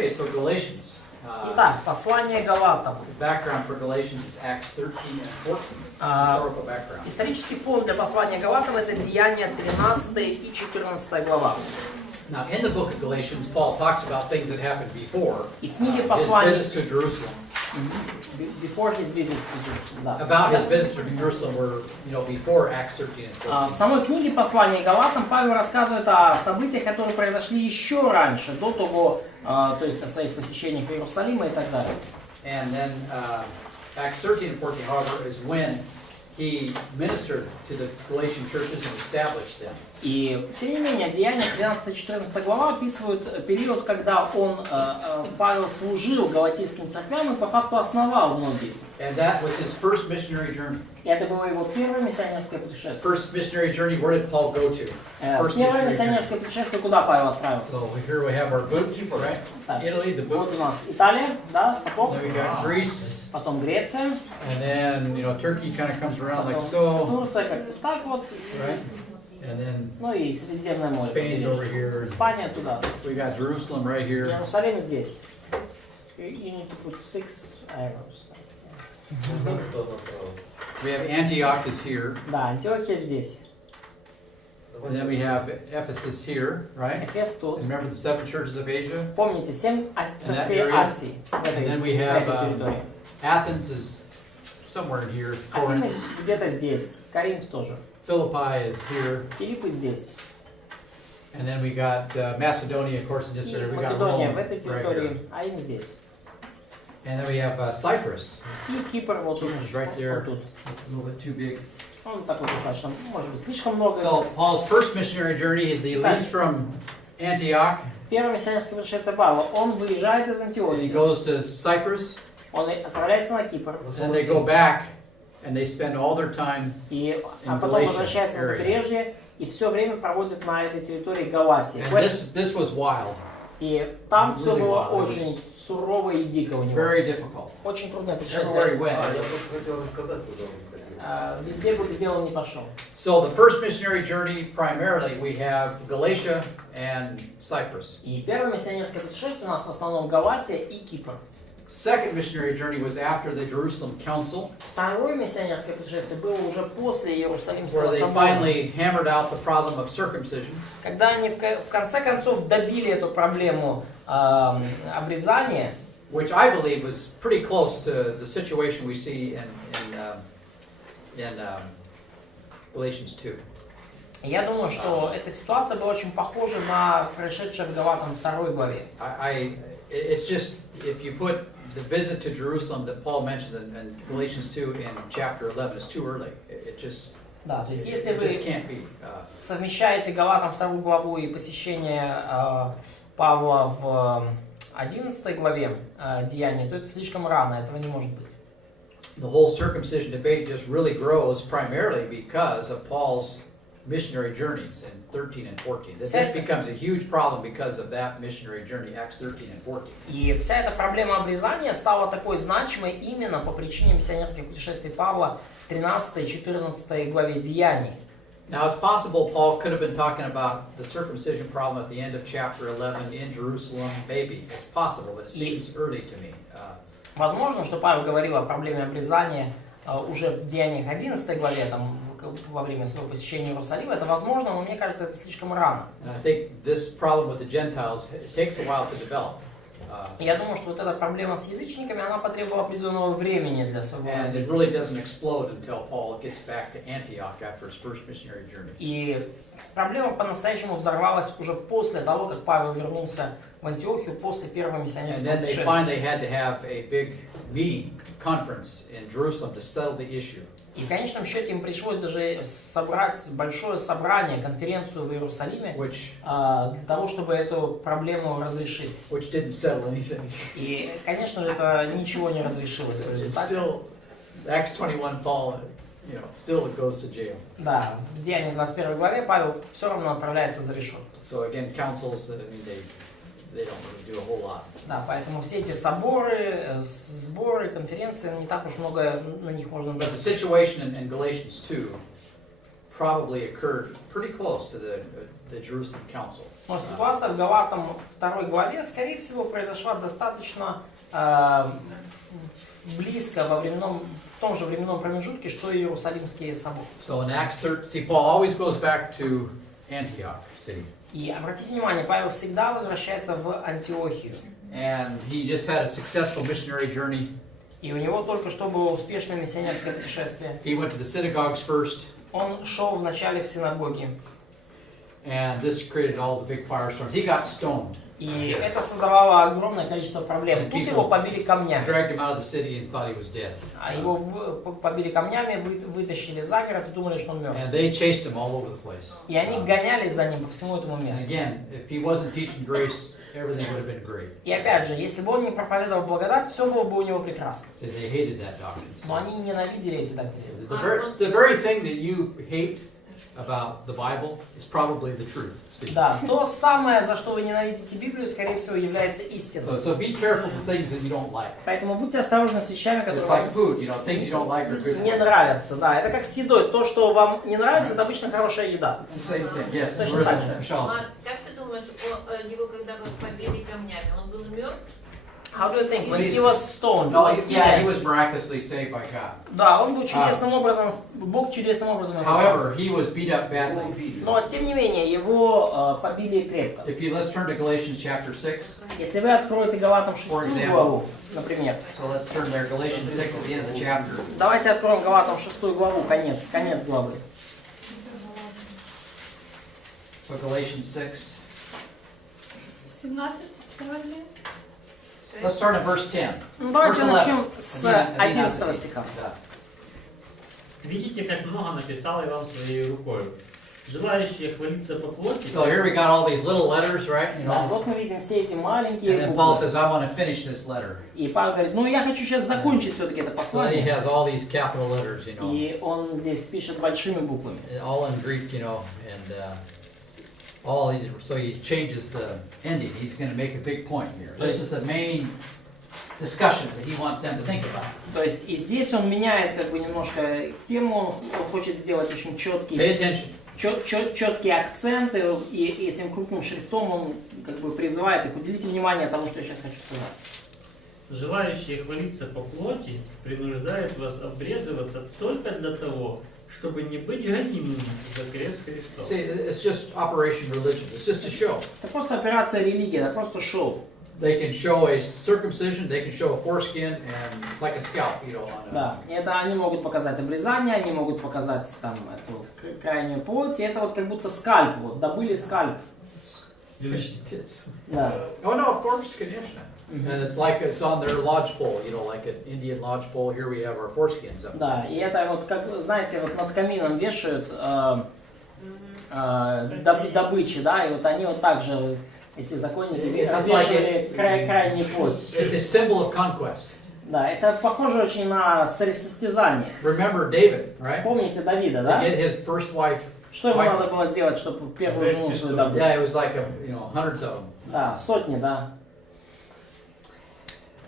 Okay, so Galatians. Итак, послание Галатам. The background for Galatians is Acts 13 and 14. Historical background. Исторический фон для послания Галатам это Деяния 13 и 14 глава. Now, in the book of Galatians, Paul talks about things that happened before И в книге his посланий visits to Jerusalem. Before his visit to Jerusalem, да. About his visits to Jerusalem were, before Acts 13 and 14. В самой книге послания Галатам Павел рассказывает о событиях, которые произошли еще раньше, до того, то есть о своих посещениях Иерусалима и так далее. And then Acts 13 and 14, however, is when he ministered to the Galatian churches and established them. И, тем не менее, Деяния 13-14 глава описывают период, когда Павел служил галатийским церквям и по факту основал многие из них. And that was his first missionary journey. И это было его первое миссионерское путешествие. First missionary journey, where did Paul go to? First Первое missionary journey. миссионерское путешествие, куда Павел отправился? So here we have our boot, right? Так, Italy, the вот boot. у нас Италия, да, сапог. Then we got Greece, Потом Греция. and then Turkey kind of comes around like Потом so, Турция как-то так вот. right? And then Ну и Средиземное море. Spain's over here. Испания туда. We got Jerusalem right here. Иерусалим здесь. You need to put 6 arrows. We have Antioch is here, Да, Антиохия здесь. and then we have Ephesus here, right? Эфес тут. And remember the 7 churches of Asia? Помните, 7 церквей area. Асии. В And then we этой have территории. Athens is somewhere in here. Corinth. Афины где-то здесь. Коринф тоже. Philippi is here. Филиппы здесь. And then we got Macedonia, of course, in this И area. We got Македония Rome в этой right here. территории, а им здесь. And then we have Cyprus. И Кипр вот тут. Kipr's right there. Вот тут. It's a little bit too big. Он такой достаточно, может быть, слишком много. So Paul's first missionary journey is he leaves from Antioch Первое миссионерское путешествие Павла. Он выезжает из and he Антиохии. goes to Cyprus. Он отправляется на Кипр. And then they go back and they spend all their time. А потом возвращается на побережье и все время проводит на этой территории Галатии. And this was wild. И там все really было wild. очень сурово и дико у него. Very difficult. Очень трудное Everywhere he путешествие. went. Я просто хотел рассказать, куда он ходил. Везде, где он не пошел. So the first missionary journey, primarily, we have Galatia and Cyprus. И первое миссионерское путешествие у нас в основном Галатия и Кипр. Second missionary journey was after the Jerusalem Council, Второе миссионерское путешествие было уже после where Иерусалимского they собора. finally hammered out the problem of circumcision. Когда они в конце концов добили эту проблему обрезания, Which I believe was pretty close to the situation we see in Galatians 2. я думаю, что эта ситуация была очень похожа на происшедшее в Галатам 2 главе. It's just, if you put the visit to Jerusalem that Paul mentions in Galatians 2 in chapter 11, it's too early. It just, Да, то есть it если just вы can't be. совмещаете Галатам 2 главу и посещение Павла в 11 главе Деяний, то это слишком рано, этого не может быть. The whole circumcision debate just really grows primarily because of Paul's missionary journeys in 13 and 14. This becomes a huge problem because of that missionary journey, Acts 13 and 14. И вся эта проблема обрезания стала такой значимой именно по причине миссионерских путешествий Павла в 13 и 14 главе Деяний. Now it's possible Paul could have been talking about the circumcision problem at the end of chapter 11 in Jerusalem. Maybe. It's possible, but it seems early to me. Возможно, что Павел говорил о проблеме обрезания уже в Деяниях 11 главе, там, во время своего посещения Иерусалима. Это возможно, но мне кажется, это слишком рано. And I think this problem with the Gentiles, it takes a while to develop. Я думаю, что вот эта проблема с язычниками, она потребовала определенного времени для своего And it развития. really doesn't explode until Paul gets back to Antioch after his first missionary journey. И проблема по-настоящему взорвалась уже после того, как Павел вернулся в Антиохию после первого And миссионерского then they путешествия. finally had to have a big meeting, conference in Jerusalem to settle the issue. И в конечном счете им пришлось даже собрать большое собрание, конференцию в Иерусалиме, для того, чтобы эту проблему разрешить. Which didn't settle anything. И, конечно же, это ничего не разрешилось в It's результате. still, Acts 21, Paul, still goes to jail. Да, в Деянии 21 главе Павел все равно отправляется за решетку. So again, councils, they don't really do a whole lot. Да, поэтому все эти соборы, сборы, конференции, не так уж много на них можно But the достичь. situation in Galatians 2 probably occurred pretty close to the Jerusalem Council. Но ситуация в Галатам 2 главе, скорее всего, произошла достаточно близко в том же временном промежутке, что и Иерусалимский собор. So in Acts 13, see, Paul always goes back to Antioch, see. И обратите внимание, Павел всегда возвращается в Антиохию. And he just had a successful missionary journey. И у него только что было успешное миссионерское путешествие. He went to the synagogues first. Он шел вначале в синагоге. And this created all the big firestorms. He got stoned. И это создавало огромное количество проблем. Тут его побили камнями. Dragged him out of the city and thought he was dead. А его побили камнями, вытащили за город и думали, что он мертв. And they chased him all over the place. И они гонялись за ним по всему этому And месту. again, if he wasn't teaching grace, everything would have been great. И опять же, если бы он не проповедовал благодать, все было бы у него прекрасно. So they hated that doctrine. Но они ненавидели эти доктрины. The very thing that you hate about the Bible is probably the truth. See? Да, то самое, за что вы ненавидите Библию, скорее всего, является истиной. So be careful with things that you don't like. Поэтому будьте осторожны с вещами, It's которые like вам food, you know, things you don't like are good. не нравятся. Да, это как с едой. То, что вам не нравится, это обычно хорошая еда. It's the same thing. Yes. Точно так же. Michelle. Марк, как ты думаешь, его когда побили камнями, он был мертв? How do you think? When he was stoned, No, was yeah, he killed. was miraculously saved by God. Да, он был чудесным образом, Бог чудесным образом его However, спас. he was beat up badly. Но, тем не менее, его побили крепко. Let's turn to Galatians chapter 6. Если вы откроете Галатам 6 главу, например. So let's turn there, Galatians 6 at the end of the chapter. Давайте откроем Галатам 6 главу, конец главы. So Galatians 6. 17, 17. Let's start at verse 10. Ну, давайте Verse 11. начнем с 11 стиха. Да. Видите, как много написал я вам своей рукой. Желающие хвалиться по плоти. So here we got all these little letters, right? You Да, know. вот мы видим все эти And маленькие then Paul буквы. says, I want to finish this letter. И Павел говорит, ну я хочу сейчас закончить все-таки это So then he послание. has all these capital letters, you know, И он здесь пишет большими буквами. all in Greek, you know, and so he changes the ending. He's going to make a big point here. This is the main discussions that he wants them to think about. То есть и здесь он меняет как бы немножко тему, он хочет сделать очень Pay attention. четкие акценты, и этим крупным шрифтом он как бы призывает их, уделите внимание тому, что я сейчас хочу сказать. Желающие хвалиться по плоти принуждают вас обрезываться только для того, чтобы не быть гонимыми за крест Христов. See, it's just Operation Religion. It's just a show. Это просто операция религии, это просто шоу. They can show a circumcision, they can show a foreskin, and it's like a scalp, you know. Да, и это они могут показать обрезание, они могут показать там эту крайнюю плоть, и это вот как будто скальп, вот, добыли скальп. Да. Oh no, of course, конечно. And it's like it's on their lodge pole, you know, like an Indian lodge pole. Here we have our foreskins up. Да, и это вот, как знаете, вот над камином вешают добычи, да, и вот они вот так же, эти законники, развешивали крайний пост. It's a symbol of conquest. Да, это похоже очень на состязание. Remember David, right? Помните Давида, To да? get his first wife. Что ему надо было сделать, чтобы первую жену свою добыть? Yeah, it was like hundreds of them. Да, сотни, да.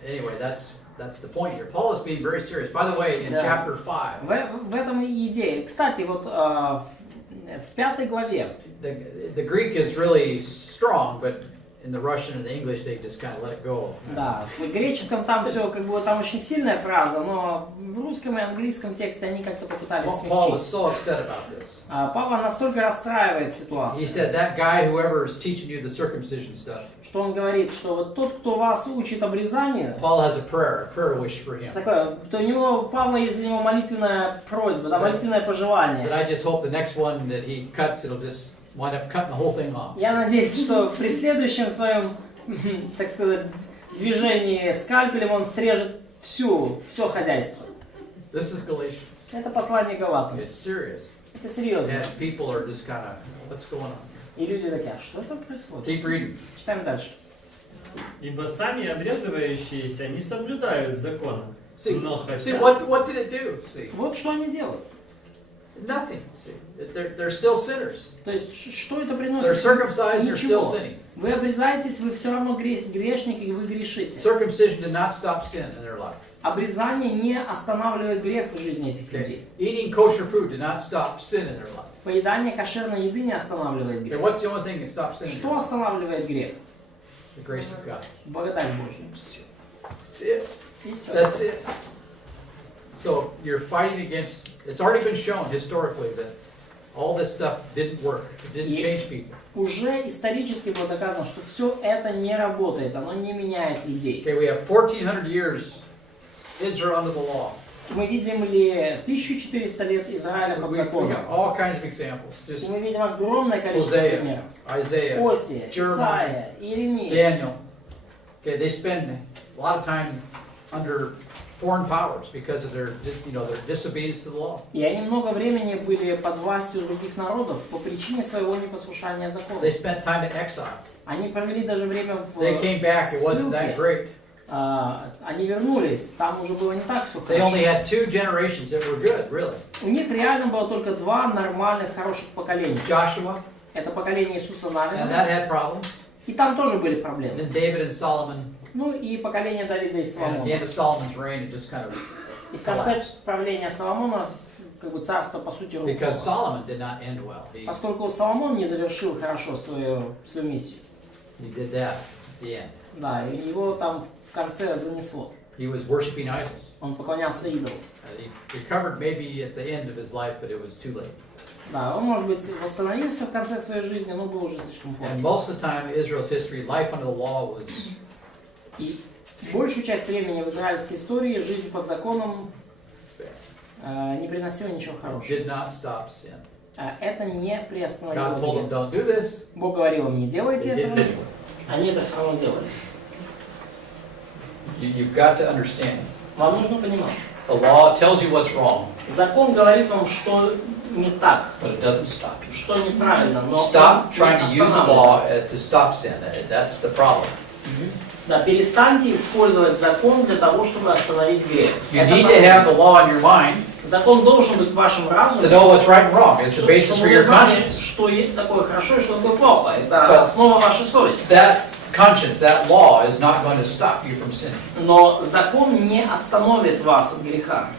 Anyway, that's the point here. Paul is being very serious. By the way, in chapter 5, В этом и идея. Кстати, вот в 5 главе, the Greek is really strong, but in the Russian and the English, they just kind of let it go. да, в греческом там все, как бы, там очень сильная фраза, но в русском и английском тексте они как-то попытались Paul was смягчить. so upset about this. Павла настолько расстраивает He ситуация, said, that guy, whoever is teaching you the circumcision stuff, что он говорит, что вот тот, кто вас учит обрезанию, Paul has a prayer wish for him. такое, то у него, у Павла есть для него молитвенная просьба, да, молитвенное But пожелание. I just hope the next one that he cuts, it'll just wind up cutting the whole thing off. Я надеюсь, что при следующем своем, так сказать, движении скальпелем он срежет все хозяйство. This is Galatians. Это послание Галатам. It's serious. Это серьезно. And people are just kind of, what's going on? И люди такие, а что это происходит? Keep reading. Читаем дальше. Ибо сами обрезывающиеся не соблюдают закона. See, Но see хотя what did it do? See, Вот что они делают. nothing. See, they're still sinners. То есть, что это They're приносит? circumcised, they're still Ничего. sinning. Вы обрезаетесь, вы все равно грешники, и вы грешите. Circumcision did not stop sin in their life. Обрезание не останавливает грех в жизни этих людей. Eating kosher food did not stop sin in their life. Поедание кошерной еды не останавливает Okay, грех. what's the only thing that stops sin in Что your life? останавливает грех? The grace of God. Благодать Божья. That's it. И все. That's it. So you're fighting against, it's already been shown historically that all this stuff didn't work. It didn't change people. Уже исторически было доказано, что все это не работает, оно не меняет людей. Okay, we have 1400 years Israel under the law. Мы видим ли 1400 лет Израиля под We законом? got all kinds of examples. И Just мы видим огромное количество Hosea, примеров. Isaiah, Осия, Jeremiah, Исаия, Иеремия. Daniel. Okay, they spend a lot of time under foreign powers because of their, their disobedience to the law. И они много времени были под властью других народов по причине своего непослушания закону. They spent time in exile. Они провели даже время в They came back, it wasn't that ссылке. great. Они вернулись, там уже было не так все They only хорошо. had 2 generations that were good, really. У них реально было только 2 нормальных, хороших поколения. Joshua, Это поколение Иисуса and Навина, that had problems. и там тоже были And проблемы. then David and Solomon, Ну и поколение Давида и and at the Соломона. end of Solomon's reign, it just kind of И в конце collapsed. правления Соломона, как бы царство по сути Because рухнуло. Solomon did not end well. Поскольку Соломон не завершил хорошо свою миссию. He did that at the end. Да, и его там в конце занесло. He was worshiping idols. Он поклонялся идолу. He recovered maybe at the end of his life, but it was too late. Да, он, может быть, восстановился в конце своей жизни, но был уже слишком поздно. And most of the time, Israel's history, life under the law was И большую часть времени в израильской истории жизнь под законом bad. не приносила ничего It хорошего. did not stop sin. Это не God приостановило told them, грех. don't do this. Бог говорил им, не делайте They did этого. it anyway. Они это все равно делали. You've got to understand. Вам нужно понимать. The law tells you what's wrong, Закон говорит вам, что не так, but it doesn't stop you. что неправильно, но Stop он не trying to use the останавливает. law to stop sin. That's the problem. Да, перестаньте использовать закон для того, чтобы остановить грех. You Это need to проблема. have the law in your mind Закон должен быть в вашем to разуме, know what's right and wrong. It's the basis чтобы for вы your знали, conscience. что такое хорошо и что такое плохо. Это But- основа вашей совести. That conscience, that law is not going to stop you from sinning. Но закон не остановит вас от греха.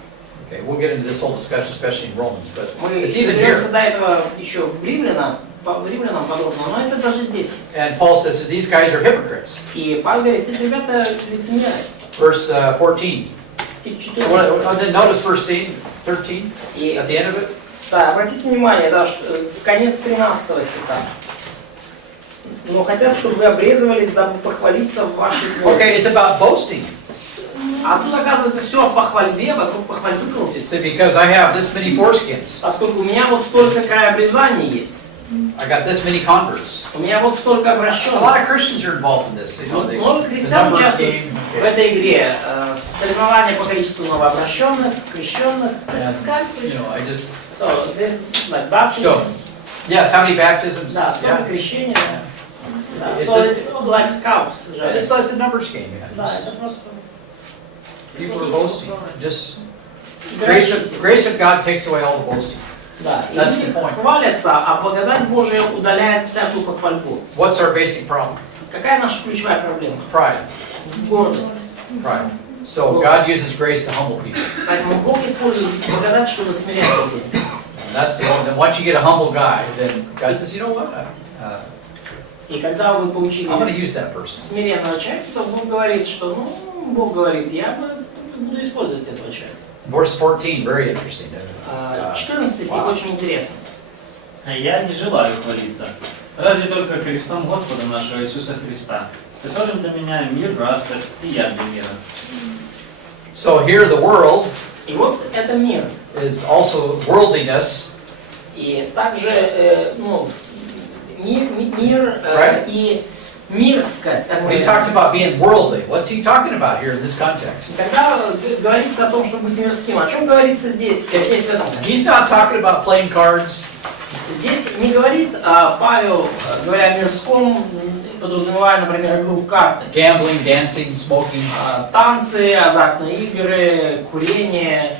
Okay, we'll get into this whole discussion, especially in Romans, but Мы it's even вернемся here. до этого еще в Римлянам подробно, но это даже здесь. And Paul says that these guys are hypocrites. И Павел говорит, эти ребята лицемеры. Verse 14. Стих Then 14. notice verse 13 И, at the end of it. да, обратите внимание, да, конец 13 стиха. Но хотят, чтобы вы обрезывались, дабы похвалиться в вашей плоти. Okay, it's about boasting. А тут, оказывается, все о похвальбе, вокруг похвальбы крутится. So because I have this many foreskins, Поскольку у меня вот столько край обрезаний есть, I got this many converts. у меня вот столько A обращенных. lot of Christians are involved in this. They, Много the христиан numbers участвуют game. в Okay. этой игре. Соревнования по количеству новообращенных, крещенных. And, I just, So, there's like baptisms. yes, how many baptisms? Да, сколько Yeah. крещений, да. Да. It's So a- it's like scouts. It's like a numbers game. Да, это просто... People are boasting. Just играющиеся. grace of God takes away all the boasting. Да, и That's люди the point. хвалятся, а благодать Божия удаляет всякую похвальбу. What's our basic problem? Какая наша ключевая проблема? Pride. Гордость. Pride. So God uses grace to humble people. Поэтому Бог использует благодать, чтобы смирять людей. And that's the only. Then once you get a humble guy, then God says, you know what? И когда вы получили I'm going to use that person. смиренного человека, то Бог говорит, что, Бог говорит, я буду использовать этого человека. Verse 14, very interesting. 14 стих Wow. очень интересный. Я не желаю хвалиться, разве только крестом Господа нашего Иисуса Христа, которым для меня мир распят и я для мира. So here the world И вот это мир. is also worldliness. И также мир Right. и мирскость. When he talks about being worldly, what's he talking about here in this context? Когда говорится о том, чтобы быть мирским, о чем говорится здесь в этом контексте? He's not talking about playing cards. Здесь не говорит Павел, говоря о мирском, подразумевая, например, игру в карты. Gambling, dancing, smoking. Танцы, азартные игры, курение.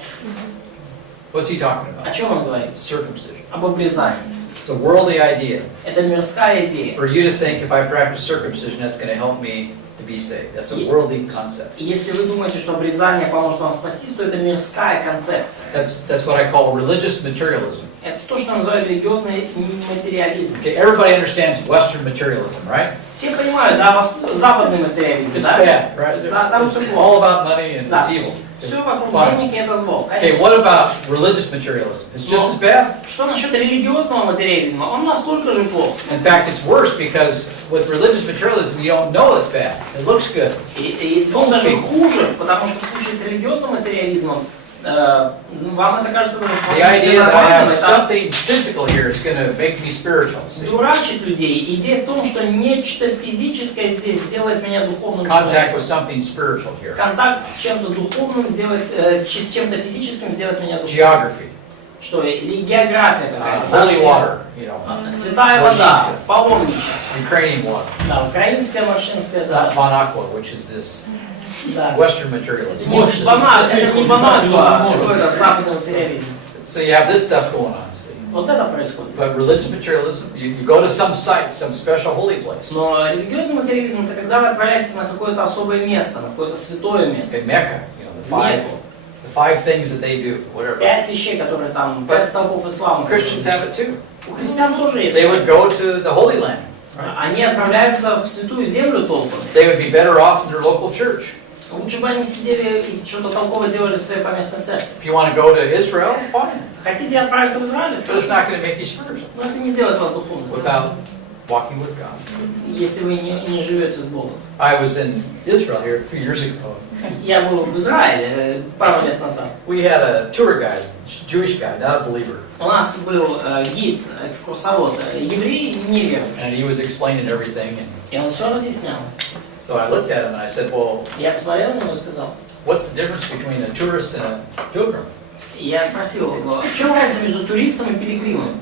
What's he talking О about? чем он говорит? Circumcision. Об обрезании. It's a worldly idea. Это мирская идея. For you to think if I practice circumcision, that's going to help me to be saved. That's a worldly concept. И если вы думаете, что обрезание поможет вам спастись, то это мирская концепция. That's what I call religious materialism. Это то, что называют религиозный материализм. Okay, everybody understands Western materialism, right? Все понимают, да, западный материализм, It's да? bad, right? Да, там It's все плохо. all about money and Да, it's evil. все вокруг Fine. денег и это зло. Okay, Конечно. what about religious materialism? It's just as bad. Что насчет религиозного материализма? Он настолько же плох. In fact, it's worse because with religious materialism, you don't know it's bad. It looks good. И он даже хуже, потому что в случае с религиозным материализмом вам это кажется The idea that I нормальным, have это something physical here is going to make me spiritual. See? дурачит людей. Идея в том, что нечто физическое здесь сделает меня духовным Contact человеком. with something spiritual here. Контакт с чем-то духовным сделает, с чем-то физическим сделает меня духовным. Geography, Что, или география какая-то. holy water, you know, Святая вода, паломничество. Ukrainian water, Да, украинская маршинская not вода. Bon Aqua, which is this Да. Western materialism. Это не бананство, какой-то западный материализм. So you have this stuff going on. See? Вот это происходит. But religious materialism, you go to some site, some special holy place. Но религиозный материализм это когда вы отправляетесь на какое-то особое место, на какое-то святое место. Okay, Mecca, you know, the five things that they do, whatever. 5 вещей, которые там, 5 столпов ислама. Christians have it too. У христиан тоже есть. They would go to the Holy Land. Они отправляются в святую землю толпами. They would be better off in their local church. Лучше бы они сидели и что-то толково делали в своей поместной церкви. If you want to go to Israel, fine. Хотите отправиться в Израиль? But it's not going to make you spiritual Но это не сделает вас духовным. without walking with God. Если вы не живете с Богом. I was in Israel here a few years ago. Я был в Израиле пару лет назад. We had a tour guide, Jewish guy, not a believer, У нас был гид, экскурсовод, еврей, and неверующий. he was explaining everything. And И он все разъяснял. so I looked at him and I said, "Well, Я посмотрел на него и сказал. what's the difference between a tourist and a pilgrim?" И я спросил его, в чем разница между туристом и пилигримом?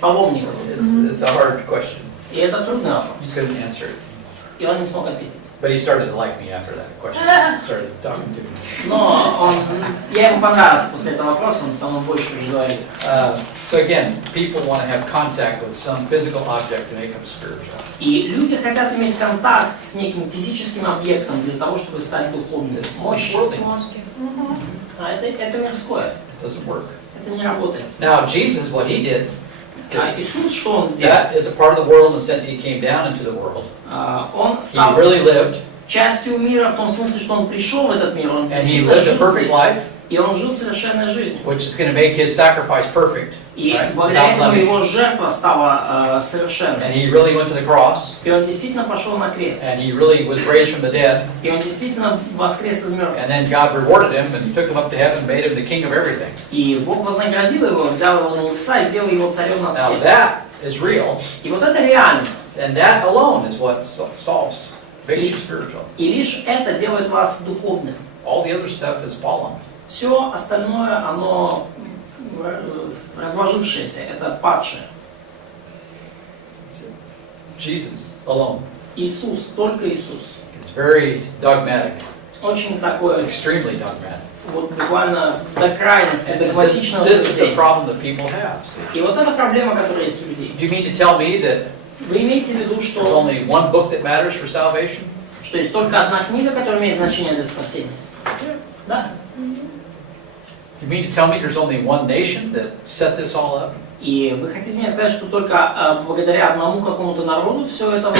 Паломником. It's a hard question. И это трудный вопрос. He couldn't answer it. И он не смог ответить. But he started to like me after that question. He started talking to me. Но я ему понравился после этого вопроса, он со мной больше уже говорил. So again, people want to have contact with some physical object to make them spiritual. И люди хотят иметь контакт с неким физическим объектом для того, чтобы стать духовным. It's Мощь. worldliness. А это мирское. It doesn't work. Это не работает. Now Jesus, what he did, А Иисус, что он сделал? that is a part of the world in the sense he came down into the world. Он He стал really lived, частью мира в том смысле, что он пришел в этот мир, он and he действительно lived a жил perfect здесь. life, И он жил совершенной жизнью. which is going to make his sacrifice perfect. И Right? благодаря Without этому blemish. его жертва стала And совершенной. he really went to the cross, И он действительно пошел на крест. and he really was raised from the dead, И он действительно воскрес из мертвых. and then God rewarded him and took him up to heaven and made him the king of everything. И Бог вознаградил его, взял его на небеса и сделал его царем над Now всем. that is real, И вот это реально. and that alone is what solves, makes you spiritual. И лишь это делает вас духовным. All the other stuff is fallen. Все остальное, оно разложившееся, это падшее. It's Jesus alone. Иисус, только Иисус. It's very dogmatic, Очень такое, extremely dogmatic. вот буквально до крайности, And догматичного this is the утверждения. problem that people have. See. И вот эта проблема, которая есть у людей. Do you mean to tell me that Вы имеете в виду, there's что only one book that matters for salvation? есть только одна книга, которая имеет значение для спасения? Да. You mean to tell me there's only one nation that set this all up? И вы хотите мне сказать, что только благодаря одному какому-то народу все это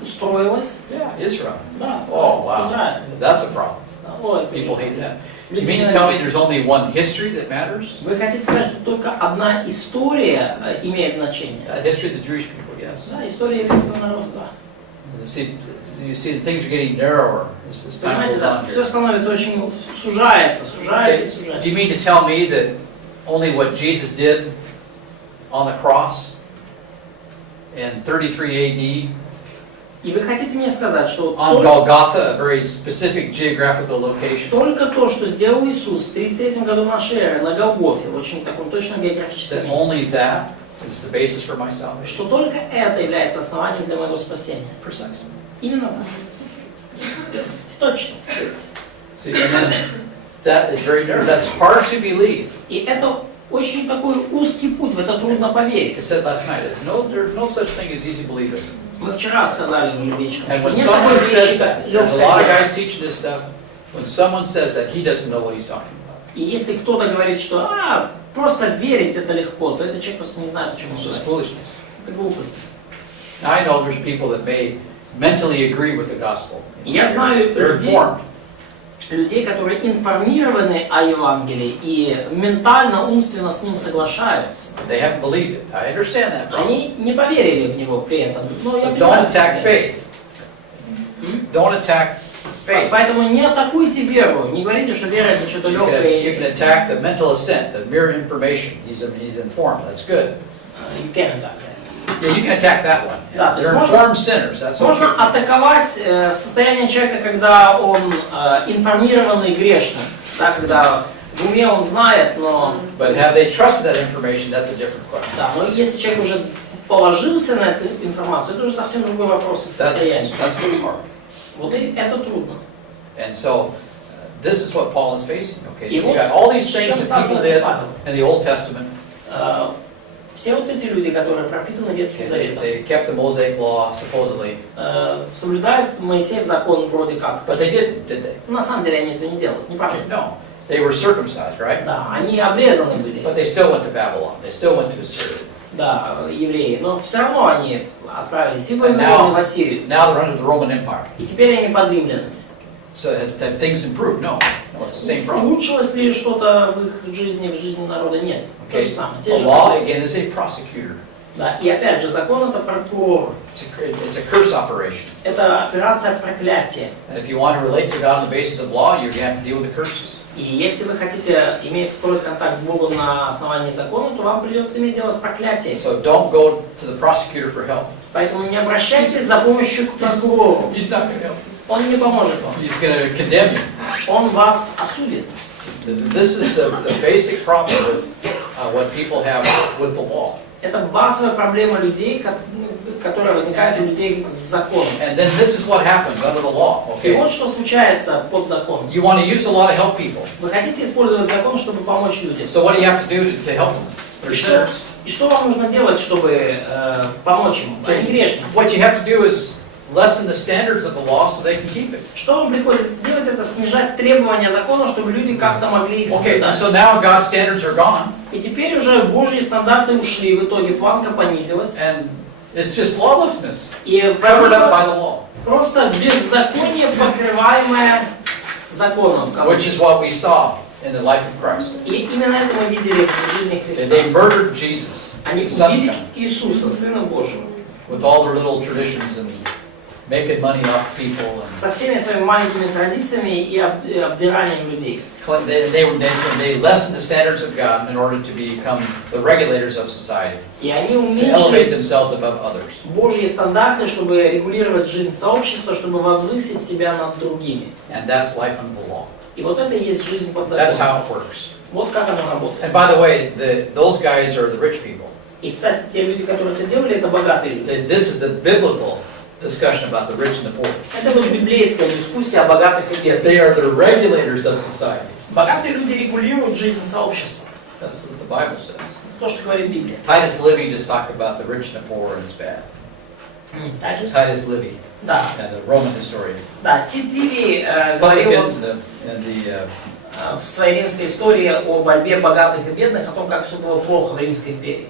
устроилось? Yeah, Israel. Да. Oh, wow. Израиль. That's a problem. Ой, People hate that. You Люди mean to tell me ненавидят. there's only one history that matters? Вы хотите сказать, что только одна история имеет значение? History of the Jewish people, yes. Да, история еврейского народа, да. See, you see, things are getting narrower as time Понимаете, goes да, on все here. становится очень сужается, сужается и Do you сужается. mean to tell me that only what Jesus did on the cross in 33 AD И вы хотите мне сказать, что on Golgotha, a very specific geographical location, только то, что сделал Иисус в 33 году нашей эры на Голгофе, в очень таком точном географическом that месте, only that is the basis for my salvation? что только это является основанием для моего спасения? Precisely. Именно так. Точно. See, and then that is very narrow. That's hard to believe. И это очень такой узкий путь, в это трудно I поверить. said last night that there's no such thing as easy believism. Мы вчера сказали уже вечером, And что when нет такой someone says вещи, как that, there's a lot of легкая. guys teaching this stuff. When someone says that, he doesn't know what he's talking about. И если кто-то говорит, что просто верить это легко, то этот человек просто не знает, о чем он It's just говорит. foolishness. Это глупость. Now, I know there's people that may mentally agree with the gospel. Я знаю They're informed. людей, которые информированы о Евангелии и ментально, умственно с ним соглашаются. But they haven't believed it. I understand that. Они не поверили в него при этом. Но я But понимаю, don't attack faith. Don't attack faith. Поэтому не атакуйте веру. Не говорите, что вера это что-то You легкое. can attack the mental assent, the mere information. He's informed. That's good. You can attack that. Yeah, you can attack that one. Да, то есть They're informed sinners. That's Можно okay. атаковать состояние человека, когда он информированный грешник. Да, когда в уме он знает, но... But have they trusted that information? That's a different question. Да, но если человек уже положился на эту информацию, это уже совсем другой вопрос и состояние. That's what's hard. Вот и это трудно. And so, this is what Paul is facing. Okay, И so you вот got all these с things чем that people сталкивается did Павел. in the Old Testament. Все вот эти люди, которые пропитаны Ветхим Okay, Заветом, they kept the Mosaic law supposedly, соблюдают Моисеев закон вроде как. but they didn't, did they? На самом деле они этого не делают, не правда? No, they were circumcised, right? Да, они обрезаны были, But they still went to Babylon. They still went to Assyria. да, евреи, но все равно они отправились и в And Вавилон, и в now, Ассирию. now they're under the Roman Empire. И теперь они под римлянами. So have things improved? No, no, it's the same problem. Улучшилось ли что-то в их жизни, в жизни народа? Нет. То Okay, же самое. the Те же law проблемы. again is a prosecutor. Да. И опять же, закон это прокурор. It's a curse operation. Это операция проклятия. And if you want to relate to God on the basis of law, you're going to have to deal with the curses. И если вы хотите строить контакт с Богом на основании закона, то вам придется иметь дело с проклятием. So don't go to the prosecutor for help. Поэтому не обращайтесь за помощью к прокурору. He's not going to help. Он не поможет вам. He's going to condemn you. Он вас осудит. This is the basic problem with what people have with the law. Это базовая проблема людей, которая возникает у людей с законом. And then this is what happens under the law. И Okay, вот что случается под законом. you want to use the law to help people. Вы хотите использовать закон, чтобы помочь людям. So what do you have to do to help them? They're sinners. И что вам нужно делать, чтобы помочь им? Они грешны. What you have to do is lessen the standards of the law so they can keep it. Что вам приходится сделать, это снижать требования закона, чтобы люди как-то могли их Okay, соблюдать. so now God's standards are gone, И теперь уже Божьи стандарты ушли, в итоге планка понизилась. and it's just lawlessness И covered up by the law, просто беззаконие, покрываемое законом. which is what we saw in the life of Christ. И именно это мы видели в жизни They Христа. murdered Jesus, Они the Son of убили God, Иисуса, Сына Божьего, with all their little traditions and making money off people. And со всеми своими маленькими традициями и обдиранием людей. they lessened the standards of God in order to become the regulators of society, И они to elevate уменьшили themselves above others. Божьи стандарты, чтобы регулировать жизнь сообщества, чтобы возвысить себя над другими. And that's life under the law. И вот это и есть жизнь под That's законом. how it works. Вот как оно работает. And by the way, those guys are the rich people. И, кстати, те люди, которые это делали, это богатые люди. This is the biblical discussion about the rich and the poor. Это вот библейская дискуссия о богатых и бедных. They are the regulators of society. Богатые люди регулируют жизнь сообщества. That's what the Bible says. Это то, что говорит Библия. Titus Livy just talked about the rich and the poor, and it's bad. Тайтус? Titus Livy, Да. the Roman historian. Да, Тит Ливий говорил Publicans and the в своей римской истории о борьбе богатых и бедных, о том, как все было плохо в Римской империи.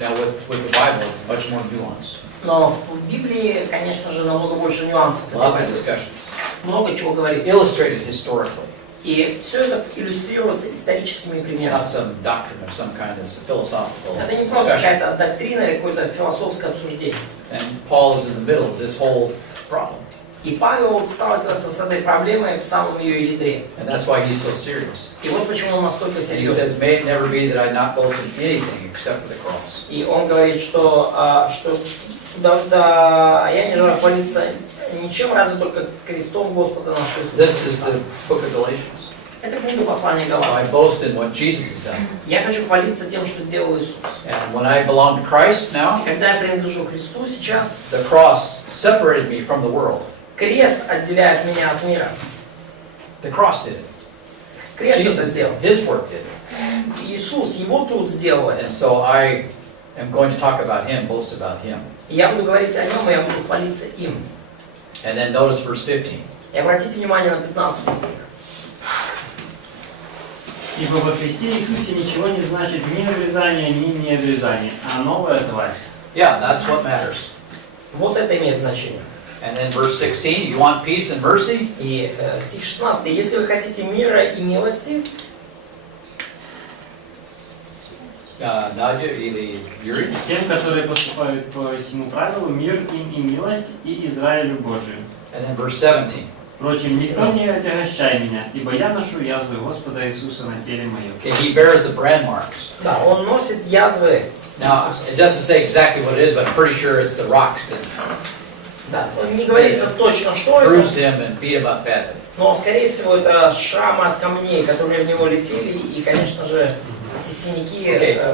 now with the Bible, it's much more nuanced. Но в Библии, конечно же, намного больше нюансов. Lots of discussions, Много чего говорится. illustrated historically, И все это иллюстрируется историческими примерами. not some doctrine of some kind of philosophical Это не просто discussion. какая-то доктрина или какое-то философское обсуждение. And Paul is in the middle of this whole problem, И Павел сталкивается с этой проблемой в самом ее ядре. and that's why he's so serious. И вот почему он настолько And he серьезен. says, "May it never be that I not boast in anything except for the cross." И он говорит, что я не желаю хвалиться ничем, разве только крестом Господа нашего Иисуса This is Христа. the book of Galatians. Это книга послания So I Галатам. boast in what Jesus has done. Я хочу хвалиться тем, что сделал Иисус. And when I belong to Christ now, И когда я принадлежу Христу сейчас, the cross separated me from the world. крест отделяет меня от мира. The cross did it. Крест это Jesus сделал. did. His work did it. Иисус, его труд сделал это. And so I am going to talk about him, boast about him. И я буду говорить о нем, и я буду хвалиться им. And then notice verse 15. И обратите внимание на 15 стих. Ибо во Христе Иисусе ничего не значит ни обрезание, ни необрезание, а новая тварь. Yeah, that's what matters. Вот это имеет значение. And then verse 16, you want peace and mercy? И стих 16. Если вы хотите мира и милости, Надя или Юрий? Тем, которые поступают по всему правилу, мир им и милость, и Израилю Божию. And then verse 17. Впрочем, никто не отягощай меня, ибо я ношу язвы Господа Иисуса на теле моем. Okay, he bears the brand marks. да, он носит язвы Now, Иисуса. it doesn't say exactly what it is, but I'm pretty sure it's the rocks that Да, не говорится точно, что bruised это, him and beat him up badly. но, скорее всего, это шрамы от камней, которые в него летели, и, конечно же, эти синяки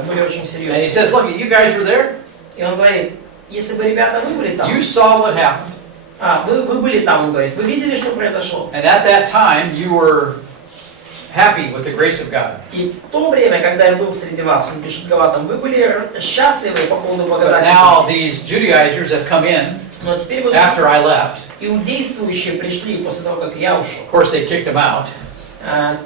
были очень And he серьезные. says, look, you guys were there. И он говорит, если бы, ребята, вы были там, You saw what happened. вы были там, он говорит, вы видели, что произошло? And at that time, you were happy with the grace of God. И в то время, когда я был среди вас, он пишет Галатам, вы были счастливы по поводу But благодати. now these Judaizers have come in Но теперь вот after I left. иудействующие пришли после того, как я ушел. Of course, they kicked him out. А,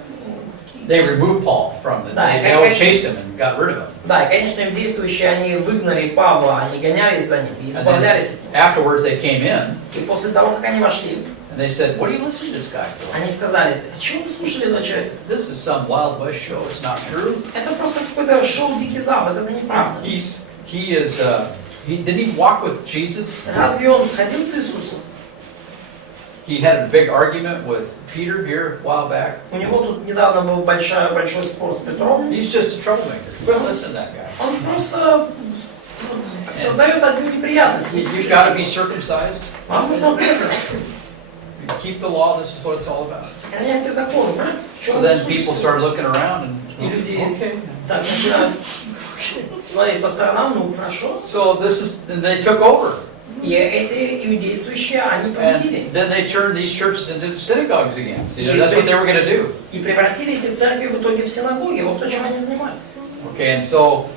They removed Paul from the. Да, They all chased him and got rid of him. Да, и, конечно, иудействующие, они выгнали Павла, они гонялись за ним, и And избавлялись then от него. afterwards, they came in И после того, как они вошли, and they said, "What are you listening to this guy for? они сказали, а чего вы слушали этого человека? This is some Wild West show. It's not true. Это просто какое-то шоу «Дикий Запад», это неправда. Did he walk with Jesus? Разве он ходил с Иисусом? He had a big argument with Peter here a while back. У него тут недавно был большой спор с Петром. He's just a troublemaker. Quit listening to that guy. Он просто создает одни неприятности. You've got to be circumcised. Вам нужно обрезаться. Keep the law. This is what it's all about. Сохраняйте законы. В чем So then people started looking around and И люди okay. так начинают смотреть по сторонам, ну хорошо. So and they took over. И эти иудействующие, они победили. And then they turned these churches into synagogues again. So, that's what they were going to do. И превратили эти церкви в итоге в синагоги. Вот то, чем они занимались. Okay, and so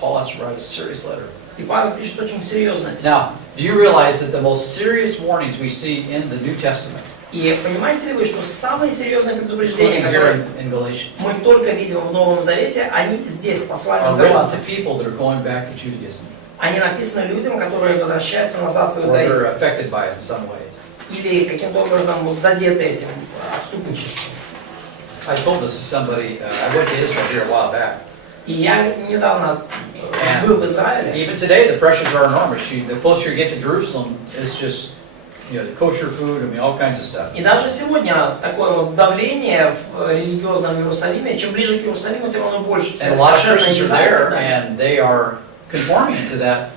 Paul has to write a serious letter. И Павел пишет очень серьезно. Now, do you realize that the most serious warnings we see in the New Testament, И понимаете ли вы, что самые серьезные предупреждения, including here которые in Galatians, мы только видим в Новом Завете, они здесь, в послании are к written Галатам. to people that are going back to Judaism, Они написаны людям, которые возвращаются назад в or иудаизм. they're affected by it in some way. Или каким-то образом вот задеты этим отступничеством. I told this to somebody, I went to Israel here a while back. И я недавно был в Израиле. Even today, the pressures are enormous. The closer you get to Jerusalem, it's just, the kosher food, all kinds of stuff. И даже сегодня такое вот давление в религиозном Иерусалиме, чем ближе к Иерусалиму, тем оно больше. And a lot of Christians are there, and they are conforming to that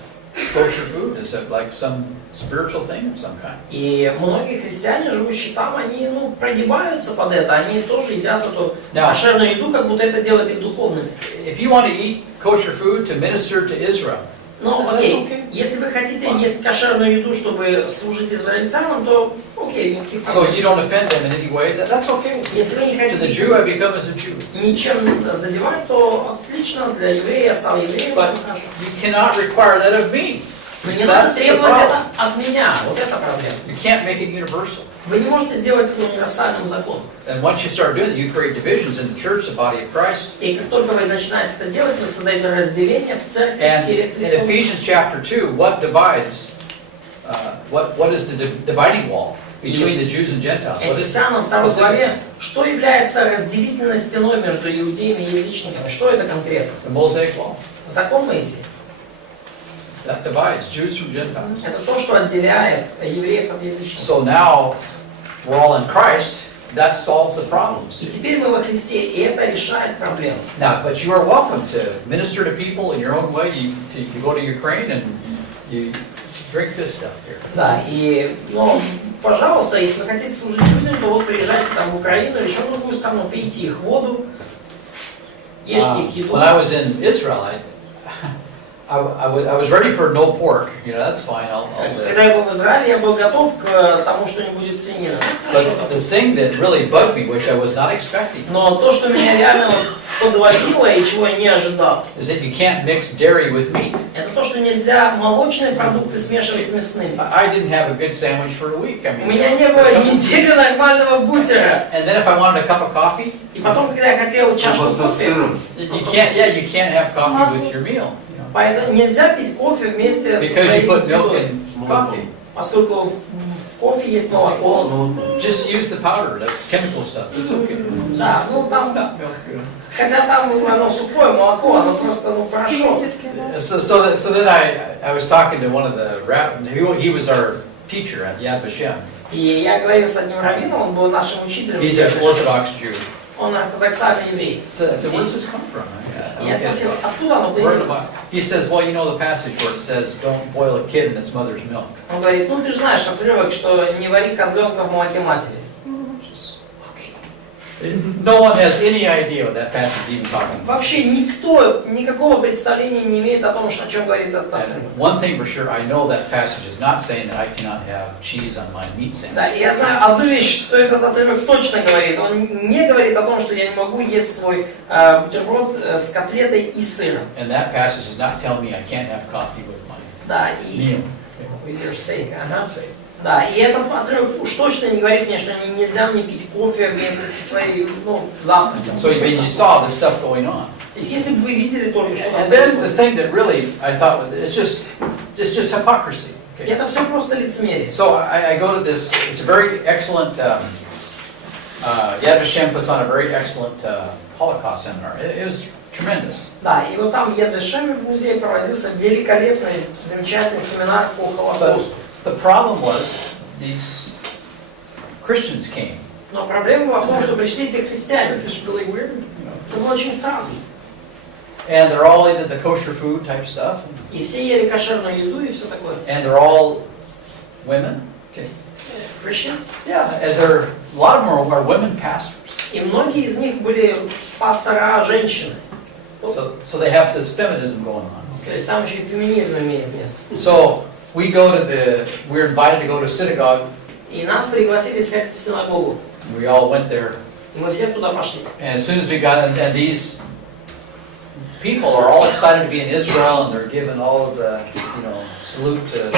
kosher food as like some spiritual thing of some kind. И многие христиане, живущие там, они прогибаются под это, они тоже едят эту кошерную еду, как будто это делает их духовными. If you want to eat kosher food to minister to Israel, Но окей, если вы хотите есть кошерную еду, чтобы служить израильтянам, то окей, никаких so проблем. you don't offend them in any way, that's okay. Если вы не To the хотите Jew, I become as a Jew. ничем задевать, то отлично, для еврея я стал евреем, But все хорошо. you cannot require that of me. Но не надо That's the требовать это problem. от меня, вот это проблема. You can't make it universal. Вы не можете сделать это универсальным законом. And once you start doing it, you create divisions in the church, the body of Christ. И как только вы начинаете это делать, вы создаете разделение в церкви, в And теле in Христова. Ephesians chapter 2, what divides, what is the dividing wall between the Jews and Gentiles? What is Ефесянам 2 specific? главе, что является разделительной стеной между иудеями и язычниками? Что это конкретно? The Mosaic law. Закон Моисея. That divides Jews from Gentiles. Это то, что отделяет евреев от язычников. So now we're all in Christ. That solves the problems. И теперь мы во Христе, и это решает проблему. Now, but you are welcome to minister to people in your own way. You go to Ukraine and you drink this stuff here. Да, и, пожалуйста, если вы хотите служить людям, то вот приезжайте там в Украину или еще в другую страну, пейте их воду, ешьте их еду. When I was in Israel, I was ready for no pork, you know, that's fine, I'll live. Когда я был в Израиле, я был готов к тому, что не будет свинины. But the thing that really bugged me, which I was not expecting, Но то, что меня реально вот подводило и чего я не ожидал, is that you can't mix dairy with meat. это то, что нельзя молочные продукты смешивать с мясными. I didn't have a good sandwich for a week. I У mean, меня не было недели нормального бутера. and then if I wanted a cup of coffee, И потом, когда я хотел чашку Просто с кофе, сыром. you can't have coffee with your meal. You know, поэтому нельзя пить кофе вместе со because своей you put milk едой. in coffee. Поскольку в кофе есть молоко. Just use the powder, the chemical stuff. It's okay. Да, ну там, хотя там оно сухое молоко, оно просто, ну, порошок. So then I was talking to one of the he was our teacher at Yad Vashem. И я говорил с одним раввином, он был нашим учителем. He's an Orthodox Jew. Он ортодоксальный еврей. So I said, where does this come from? И я спросил, откуда оно Where did появилось? He says, well, you know the passage where it says, don't boil a kid in its mother's milk. Он говорит, ну ты же знаешь отрывок, что не вари козленка в молоке матери. No one has any idea what that passage is even talking about. Вообще никто никакого представления не имеет о том, о чем говорит этот отрывок. And one thing for sure, I know that passage is not saying that I cannot have cheese on my meat sandwich. Да, и я знаю одну вещь, что этот отрывок точно говорит. Он не говорит о том, что я не могу есть свой бутерброд с котлетой и сыром. And that passage is not telling me I can't have coffee with my Да, и meal. with your steak. It's Ага. not safe. Да, и этот отрывок уж точно не говорит мне, что нельзя мне пить кофе вместе со своей, ну, завтраком. So you saw this stuff going on. То есть, если бы вы видели только что там And then the происходит, thing that really I thought it's just hypocrisy. Okay? это все просто лицемерие. So I go to this. It's a very excellent. Yad Vashem puts on a very excellent Holocaust seminar. It was tremendous. Да, и вот там в Яд Вашеме в музее проводился великолепный, замечательный семинар по Холокосту. The problem was these Christians came. Но проблема в том, что пришли эти христиане. They're just really weird. You know, Это было очень странно. and they're all into the kosher food type stuff. И все ели кошерную еду и все такое. And they're all women. Christians. Yeah, and a lot of them are women pastors. И многие из них были пастора женщины. So they have this feminism going on. То есть там еще и феминизм имеет место. So we're invited to go to synagogue. И нас пригласили сходить в синагогу. We all went there. И мы все туда пошли. And as soon as we got in, and these people are all excited to be in Israel, and they're giving all of the, salute to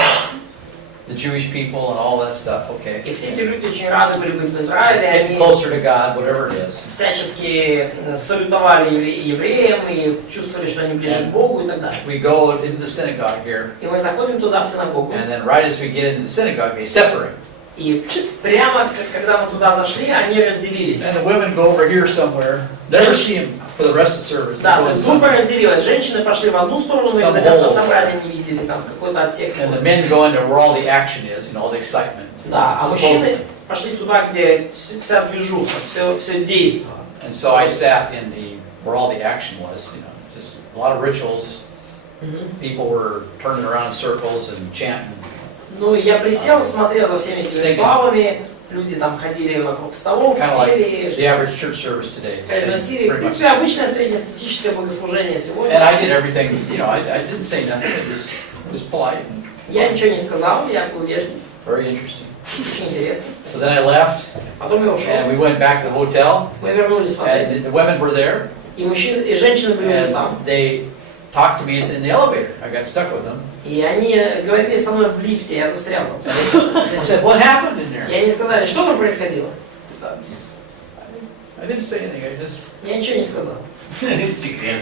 the Jewish people and all that stuff. Okay. И все эти люди очень рады были быть в Израиле. Getting Они closer to God, whatever it is. всячески салютовали евреям и чувствовали, что они ближе к Богу и так далее. We go into the synagogue here, И мы заходим туда в синагогу. and then right as we get into the synagogue, they separate. И прямо, когда мы туда зашли, они разделились. And the women go over here somewhere. Never see them for the rest of the service. They Да, go то in есть some- группа разделилась. Женщины пошли в одну сторону, мы их до конца собрания не видели, там какой-то отсек. And the men go into where all the action is, all the excitement. Да, а мужчины Supposedly. пошли туда, где вся движуха, все действо. And so I sat in where all the action was, just a lot of rituals. People were turning around in circles and chanting. Ну, я присел, смотрел за всеми этими Singing. ритуалами, люди там ходили вокруг столов, Kind of like пели, the average church service today. произносили, в Pretty much. принципе, обычное среднестатистическое богослужение And сегодня. I did everything, I didn't say nothing, it was polite and Я ничего не сказал, я был вежлив, very interesting. очень интересно. So then I left, Потом я ушел, and we went back to the hotel, мы вернулись в отель, and the women were there, и мужчины, и женщины были уже там. and they talked to me in the elevator. I got stuck with them. И они говорили со мной в лифте, я застрял там. They said, what happened in there? И они сказали, что там происходило? I didn't say anything, Я ничего не сказал. Секрет.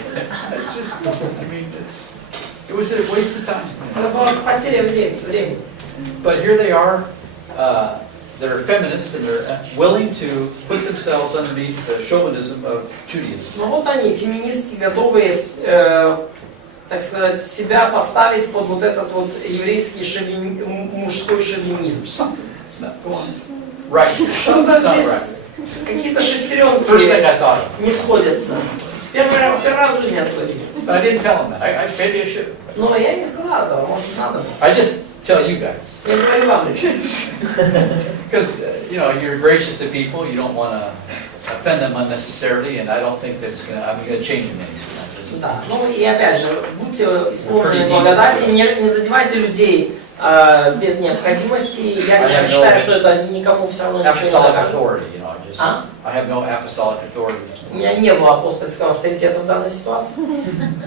It was a waste of time. Это была потеря времени. But here they are, they're feminists and they're willing to put themselves underneath the chauvinism of Judaism. Но вот они, феминистки, готовые, так сказать, себя поставить под вот этот вот еврейский мужской шовинизм. It's not going right. Что-то It's not right. здесь, какие-то First thing шестеренки I thought of. не сходятся. Первый раз в жизни я такое видел. But I didn't tell them that. Maybe I should. Но я не сказал этого, может надо. I just tell you guys. Я говорю вам лишь. Because, you're gracious to people, you don't want to offend them unnecessarily, and I don't think that I'm going to change them anything. Да, ну и опять же, будьте исполнены Pretty благодати, deep. не задевайте людей без необходимости. Я лично считаю, что это никому все равно ничего не Apostolic докажет. authority, you know, just, I have no apostolic authority. У меня не было апостольского авторитета в данной ситуации.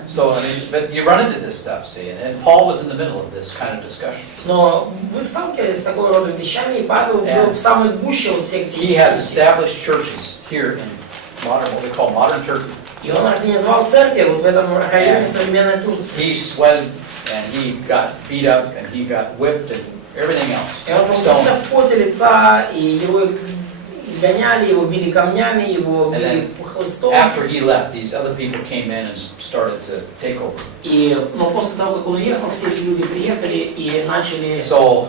So, I mean, but you run into this stuff, see, and Paul was in the middle of this kind of discussion. Но вы сталкивались с такой родом вещами, и Павел был в самой гуще вот всех этих He has дискуссий. established churches here in modern, what we call modern Turkey. И он организовал церкви вот в этом районе современной Турции. He sweated, and he got beat up, and he got whipped, and everything else. И он трудился в поте лица, и его изгоняли, его били камнями, его били хлыстом. After he left, these other people came in and started to take over. И, но после того, как он уехал, все эти люди приехали и начали So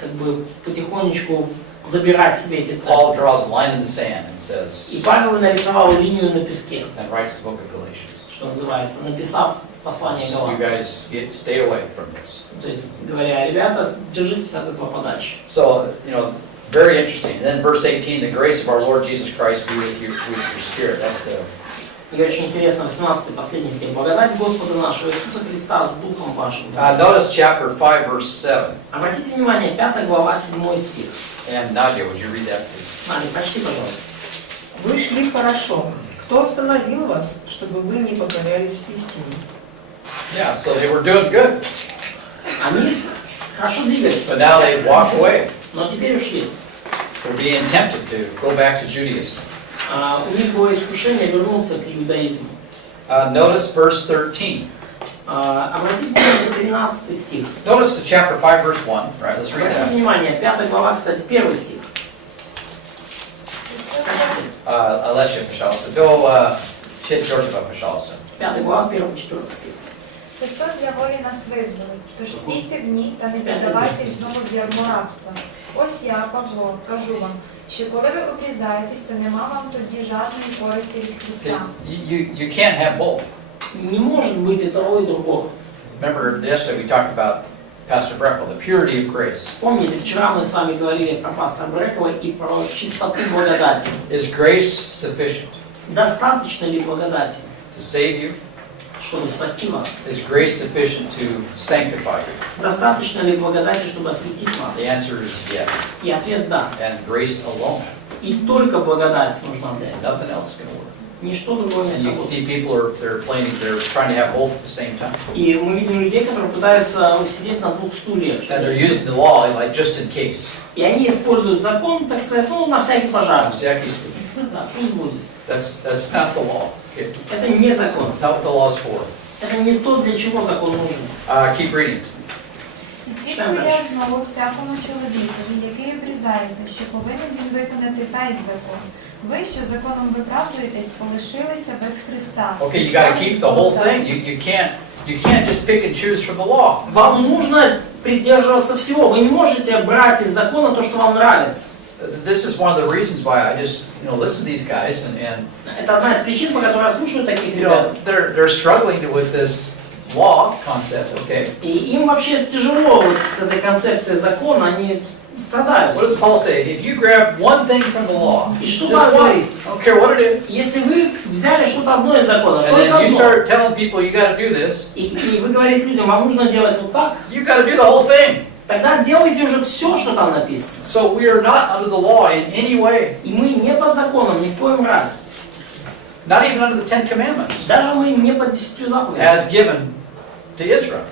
как бы потихонечку забирать себе эти церкви. Paul draws a line in the sand and says, И Павел нарисовал линию на песке, and writes the book of Galatians. что называется, написав послание You Галатам. guys stay away from this. То есть, говоря, ребята, держитесь от этого подальше. So, you know, very interesting. And then verse 18, the grace of our Lord Jesus Christ be with your spirit. That's the... И очень интересно, 18-й, последний стих. Благодать Господа нашего Иисуса Христа с Духом вашим. Notice chapter 5, verse 7. Обратите внимание, 5 глава, 7 стих. And Nadia, would you read that, please? Надя, прочти, пожалуйста. Вы шли хорошо. Кто остановил вас, чтобы вы не покорялись истине? Yeah, so they were doing good. Они хорошо двигались, But now they walk away. но теперь ушли. They're being tempted to go back to Judaism. У них было искушение вернуться к иудаизму. Notice verse 13. Обратите внимание, 13 стих. Notice the chapter 5, verse 1. Right, let's read Обратите that. внимание, 5 глава, кстати, 1 стих. Alessia, пожалуйста. До 4, пожалуйста. 5 глава, с 1 по 4 стих. Христос для волі нас визволить, тож стійте в ній та не піддавайтесь знову в ярмо рабства. Ось я, Павло, кажу вам, що коли ви обрізаєтесь, то нема вам тоді жодної користі від Христа. You can't have both. Не может быть и того, и другого. Remember, yesterday we talked about Pastor Breckel, the purity of grace. Помните, вчера мы с вами говорили про пастора Брекова и про чистоту благодати. Is grace sufficient Достаточно ли благодати, to save you? чтобы спасти вас? Is grace sufficient to sanctify you? Достаточно ли благодати, чтобы осветить вас? The answer is yes. И ответ да. And grace alone. И только благодать нужна для этого. Nothing else is going to work. Ничто другое не And you can сработает. see people they're trying to have both at the same time. И мы видим людей, которые пытаются усидеть на двух стульях. And they're using the law like just in case. И они используют закон, так сказать, ну, на всякий пожар. On всякий случай. Да, пусть будет. That's not the law. Okay. Это не закон. Not what the law is for. Это не то, для чего закон нужен. Keep reading. І свідку я знову всякому чоловікові, який обрізається, що повинен він виконати весь закон. Ви, що законом виправдуєтесь, полишилися без Христа. Okay, you got to keep the whole thing. You can't just pick and choose from the law. Вам нужно придерживаться всего. Вы не можете брать из закона то, что вам нравится. This is one of the reasons why I just listen to these guys and Это одна из причин, по которой я слушаю таких ребят. they're struggling with this law concept. Okay. И им вообще тяжело вот с этой концепцией закона, они страдают. What does Paul say? If you grab one thing from the law, И что just Павел one, говорит? I don't care what it is, Если вы взяли что-то одно из закона, and только then you одно, start telling people you got to do this, и вы говорите людям, вам нужно делать вот так, you got to do the whole thing. тогда делайте уже все, что там написано. So we are not under the law in any way, И мы не под законом ни в коем разе. not even under the Ten Commandments, Даже мы не под 10 заповедями. as given to Israel.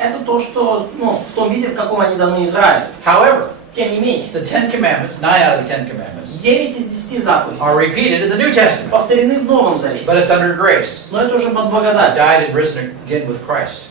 Это то, что в том виде, в каком они даны Израилю. However, Тем не менее, the Ten Commandments, 9 out of the Ten Commandments, 9 из 10 заповедей are repeated in the New Testament, повторены в Новом Завете. but it's under grace. Но это уже под I благодатью. died and risen again with Christ.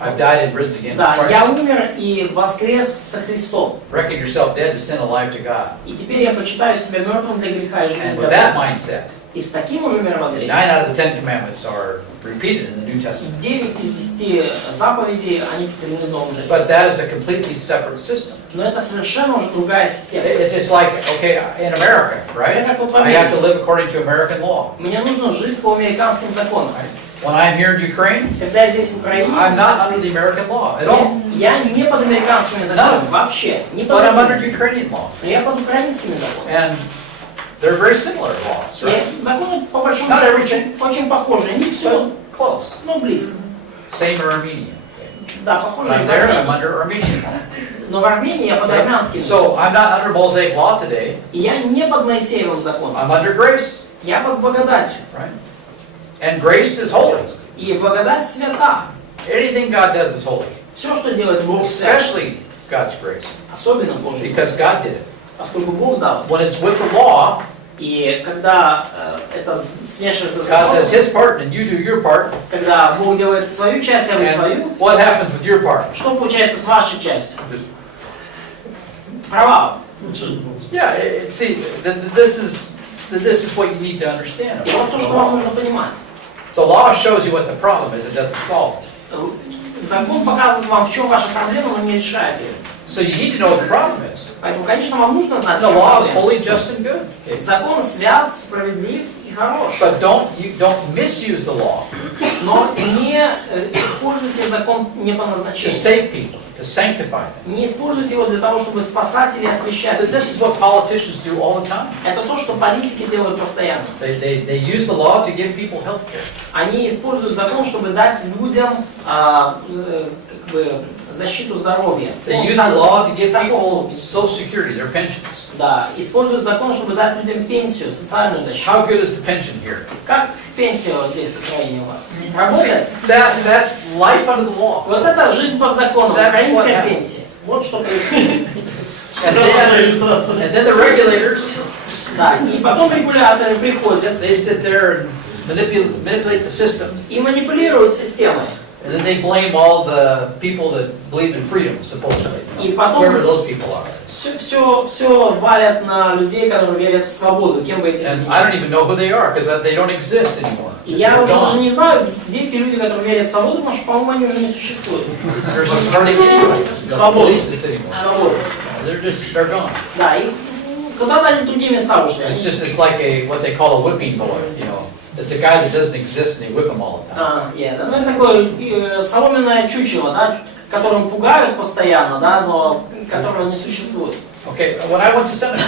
I've died and risen again with Да, я Christ. умер и воскрес со Христом. Reckon yourself dead to sin, alive to God. И теперь я почитаю себя мертвым для греха и живым And для with that Бога. mindset, И с таким уже 9 мировоззрением out of the Ten Commandments are repeated in the New Testament. 9 из 10 заповедей, они повторены в Новом Завете. But that is a completely separate system. Но это совершенно уже другая система. It's like, okay, in America, right? I have to live according to American law. Мне нужно жить по американским законам. When I'm here in Ukraine, Когда я здесь в Украине, I'm not under the American law at all. я не под американскими законами, вообще, не под But I'm under украинскими. Ukrainian law. Но я под украинскими законами. And they're very similar laws, right? И законы, по большому Not счету, everything. очень похожи. Они все, So close. ну, близко. Same Armenian. Да, похожи. I'm there, I'm under Armenian law. Но в Армении я под Okay? армянским. So I'm not under Mosaic law today. И я не под Моисеевым законом. I'm under grace, Я под благодатью. right? And grace is holy. И благодать свята. Anything God does is holy. Все, что делает Бог свят. Especially God's grace. Особенно Божий. Because God did it. Поскольку Бог дал. When it's with the law, И когда это смешивается с God does законом, His part and you do your part. когда Бог делает свою часть, а вы свою, And what happens with your part? что получается с вашей частью? Провал. Yeah, see, this is what you need to understand. И вот то, что вам нужно понимать. The law shows you what the problem is, it doesn't solve it. Закон показывает вам, в чем ваша проблема, но не решает ее. So you need to know what the problem is. Поэтому, конечно, вам нужно знать, в The чем law is проблема. holy, just, and good. Okay? Закон свят, справедлив и хорош. But don't misuse the law Но не используйте закон не по to назначению. save people, to sanctify them. Не используйте его для того, чтобы спасать или освящать. This is what politicians do all the time. Это то, что политики делают постоянно. They use the law to give people health care. Они используют закон, чтобы дать людям как бы, защиту здоровья. They use the law to give people Social Security, their pensions. Да, используют закон, чтобы дать людям пенсию, социальную защиту. How good is the pension here? Как пенсия вот здесь в Украине у вас? See, Работает? that's life under the law. Вот это жизнь под законом, That's украинская what пенсия. Вот что происходит. And then the regulators, Да, и потом регуляторы приходят they sit there and manipulate the system. и манипулируют системой. And then they blame all the people that believe in freedom, supposedly. И потом Whoever those people are. все валят на людей, которые верят в свободу, кем бы эти люди And I don't ни были. even know who they are, because they don't exist anymore. И я They're уже даже gone. не знаю, где те люди, которые верят в свободу, потому что, по-моему, они уже не существуют. There's hardly anyone that Свобода. believes this anymore. Свобода. They're gone. Да, и куда-то они в другие места ушли. It's like what they call a whipping boy, you know. It's a guy that doesn't exist and they whip him all the time. Ну, это такое соломенное чучело, да, которым пугают постоянно, да, но которого не существует. Okay, when I went to seminary,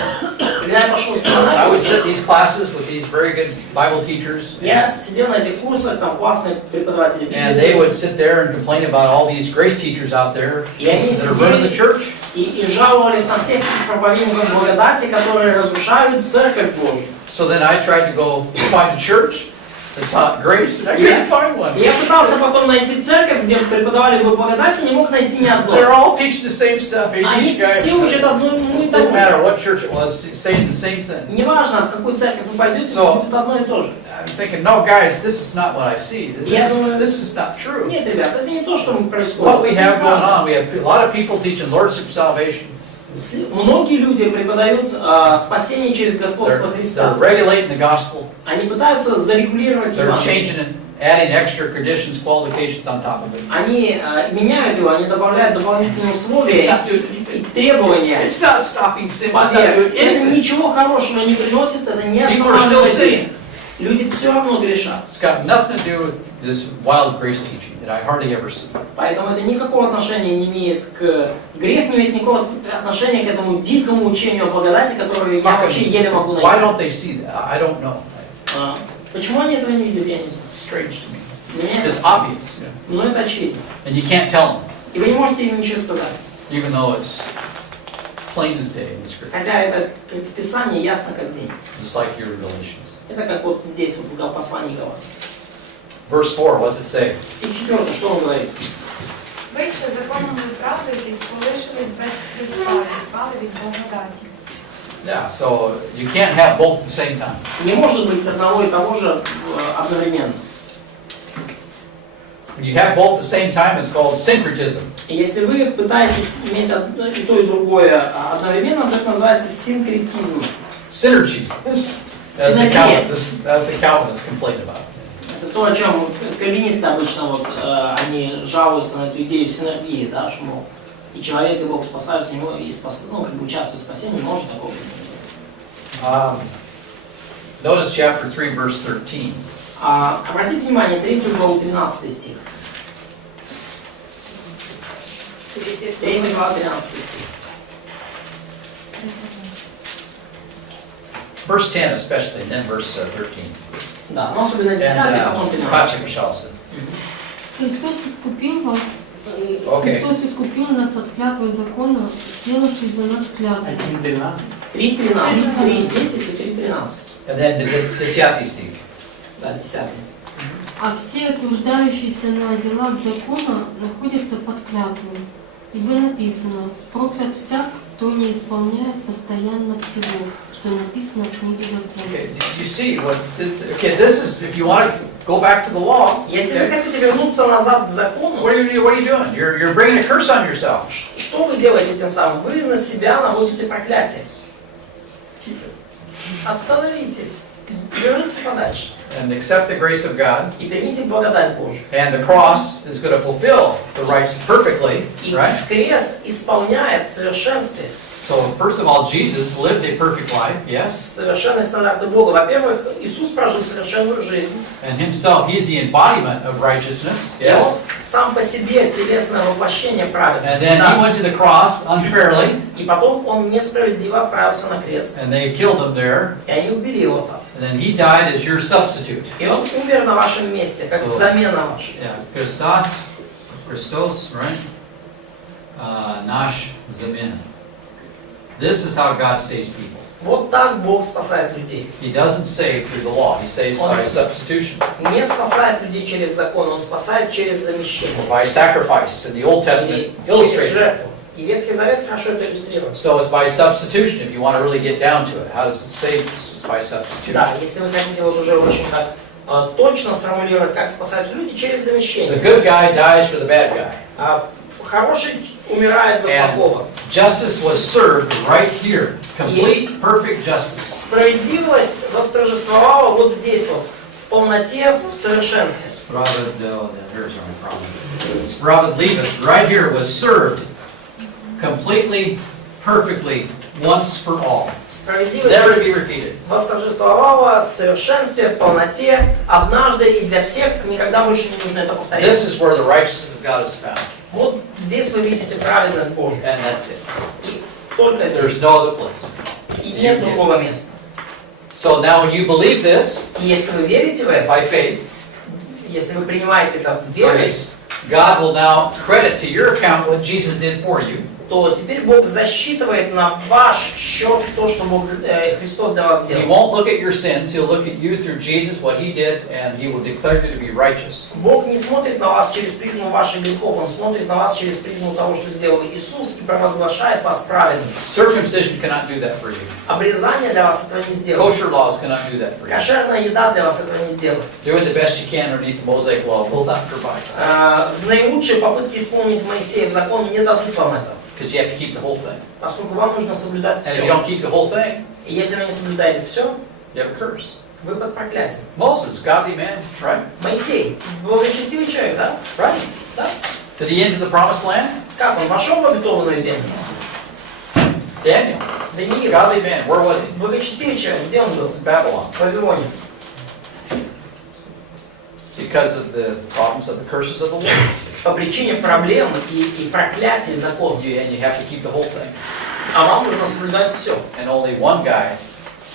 Когда я пошел в I семинар, would sit in these classes with these very good Bible teachers, я сидел на этих курсах, там классные преподаватели and they would sit there and complain about all these grace teachers out there И они that are running the сидели church. и жаловались на всех этих проповедников благодати, которые разрушают церковь Божью. So then I tried to go find a church that taught grace, and I couldn't find one. И я пытался потом найти церковь, где преподавали бы благодати, не мог найти ни They're одной. all teaching the same stuff. Они Each guy, все учат одно и it того didn't matter же. what church it was, saying the same thing. Неважно, в какую церковь вы пойдете, So- будет одно и то же. I'm thinking, no, guys, this is not what I see. This is not true. Нет, ребят, это не то, что What происходит. we have going on, we have a lot of people teaching lordship salvation. Многие люди преподают спасение через господство They're Христа. regulating the gospel. Они пытаются зарегулировать They're Евангелие. changing it, adding extra conditions, qualifications on top of it. Они меняют его, они добавляют дополнительные It's условия not doing и anything. требования. It's not stopping sin. It's not Поверь, doing это anything. ничего хорошего не приносит, это не People are still останавливает sinning. их. Люди все равно грешат. It's got nothing to do with this wild grace teaching that I hardly ever see. Поэтому это никакого отношения не имеет к... Грех не имеет никакого отношения к этому дикому учению о благодати, которое я вообще еле могу Why найти. don't they see that? I don't know. Почему они этого не видят, я не знаю. It's strange to me. Для меня It's это... obvious. Но это очевидно. And you can't tell them, И вы не можете им ничего сказать. even though it's plain as day in the scripture. Хотя это как в Писании ясно как день. Just like here in Galatians. Это как вот здесь вот в послании Галатам. Verse 4, what's it say? Стих 4, что он говорит? Ви, що законом виправдуєтесь, полишились без Христа, відпали від благодаті. Yeah, so you can't have both at the same time. Не может быть с одного и того же одновременно. When you have both at the same time, it's called syncretism. И если вы пытаетесь иметь и то, и другое одновременно, то это называется синкретизм. Synergy. As the Calvinists complain about. Это то, о чем кальвинисты обычно вот, они жалуются на эту идею синергии, да, что мол, и человек, и Бог спасают него, и ну, как бы участвуют в спасении, не может такого быть. Notice chapter 3, verse 13. Обратите внимание, 3 главу 13 стих. 3 глава 13 стих. verse 10 especially, and then verse 13. Да, но особенно 10, And потом 13. Pastor Michelle. Христос искупил вас, Окей. Христос искупил нас от клятвы закона, сделавшись за нас клятвой. 1:13. 3:13, 3:10 и 3:13. And then the 10th стих. Да, 10. А все утверждающиеся на делах закона находятся под клятвой. Ибо написано: проклят всяк, кто не исполняет постоянно всего, что написано в книге закона. Okay, you see what this? Okay, this is if you want to go back to the law. Если вы Okay, хотите вернуться назад к закону, what are you doing? You're bringing a curse on yourself. что вы делаете тем самым? Вы на себя наводите проклятие. Остановитесь, верните подальше And accept the grace of God. и примите благодать Божию. And the cross is going to fulfill the right perfectly, И right? крест исполняет в совершенстве. So first of all, Jesus lived a perfect life, yes, Совершенные стандарты Бога. Во-первых, Иисус прожил совершенную жизнь. and himself, he's the embodiment of righteousness, И Он yes. сам по себе телесное воплощение And праведности. then he Да. went to the cross unfairly, И потом Он несправедливо отправился на крест. and they killed him there. И они убили Его там. And then he died as your substitute. И Он умер на вашем месте, как замена ваша. Yeah, Christos, right? Наш замен. This is how God saves people. Вот так Бог спасает людей. He doesn't save through the law. He saves by substitution, Не спасает людей через закон, Он спасает через замещение. by sacrifice. In the Old Testament, И через illustrated. жертву. И Ветхий Завет хорошо это иллюстрирует. So it's by substitution. If you want to really get down to it, how does it save? It's by substitution. Да, если вы хотите вот уже очень так точно сформулировать, как спасаются люди, через The замещение. good guy dies for the bad guy. Хороший умирает за плохого. Justice was served right here. Complete, perfect justice. Справедливость восторжествовала вот здесь вот, в полноте, в совершенстве. Sправедливость right here was served completely, perfectly, once for all. Справедливость Never to be repeated. восторжествовала в совершенстве, в полноте, однажды и для всех, никогда больше не нужно это повторять. This is where the righteousness of God is found. Вот здесь вы видите праведность Божью. And that's it. И только There's здесь. no other place. И нет другого места. So now when you believe this, И если вы верите в это, by faith, если вы принимаете это верой, grace, God will now credit to your account what Jesus did for you. то теперь Бог засчитывает на ваш счет то, что Христос для вас He сделал. won't look at your sins, He'll look at you through Jesus, what He did, and He will declare you to be righteous. Бог не смотрит на вас через призму ваших грехов, Он смотрит на вас через призму того, что сделал Иисус, и провозглашает вас праведным. Circumcision cannot do that for you. Обрезание для вас этого не сделает. Kosher laws cannot do that for you. Кошерная еда для вас этого не сделает. Doing the best you can underneath the Mosaic law will not provide Наилучшие попытки исполнить Моисеев закон не дадут вам этого, because you have to keep the whole thing. поскольку вам нужно соблюдать And if все. you don't keep the whole thing, И если вы не соблюдаете все, you have a curse. вы под проклятием. Moses, godly man, right? Моисей, благочестивый человек, да? Right? Да? Did he enter the promised land? Как он вошел в обетованную землю? Daniel, Даниил, godly man, where was he? благочестивый человек, где он был? In Babylon. В Вавилоне. Because of the problems of the curses of the Lord. По причине проблем и проклятий закона. And you have to keep the whole thing. А вам нужно соблюдать все. And only one guy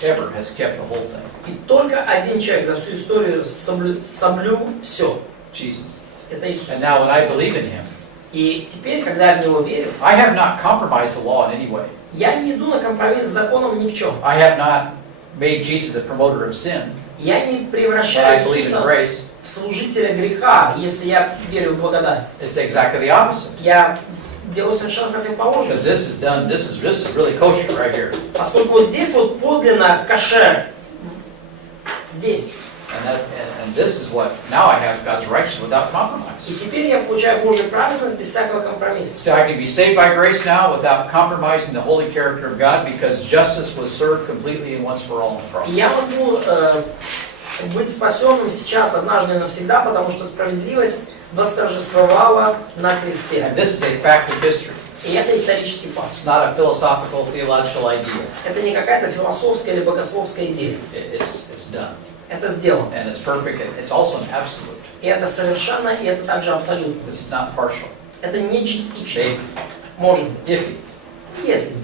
ever has kept the whole thing. И только один человек за всю историю соблюл все. Jesus. Это Иисус. And now when I believe in Him, И теперь, когда я в Него верю, I have not compromised the law in any way. я не иду на компромисс с законом ни в чем. I have not made Jesus a promoter of sin, Я не but I превращаю believe in Иисуса grace. в служителя греха, если я верю в благодать. It's exactly the opposite. Я делаю совершенно противоположное. Because this is really kosher right here. Поскольку вот здесь вот подлинно кошер. Здесь. And this is what, now I have God's righteousness without И compromise. теперь я получаю Божью праведность без всякого компромисса. So I can be saved by grace now without compromising the holy character of God because justice was served completely and once for all on the cross. И я могу быть спасенным сейчас, однажды и навсегда, потому что справедливость восторжествовала на кресте. And this is a fact of history. И это исторический факт. It's not a philosophical, theological idea. Это не какая-то философская или богословская идея. It's done. Это сделано. And it's perfect. And it's also an absolute. И это совершенно, и это также абсолютно. This is not partial. Это не частично. Maybe. Может быть. Iffy. Если.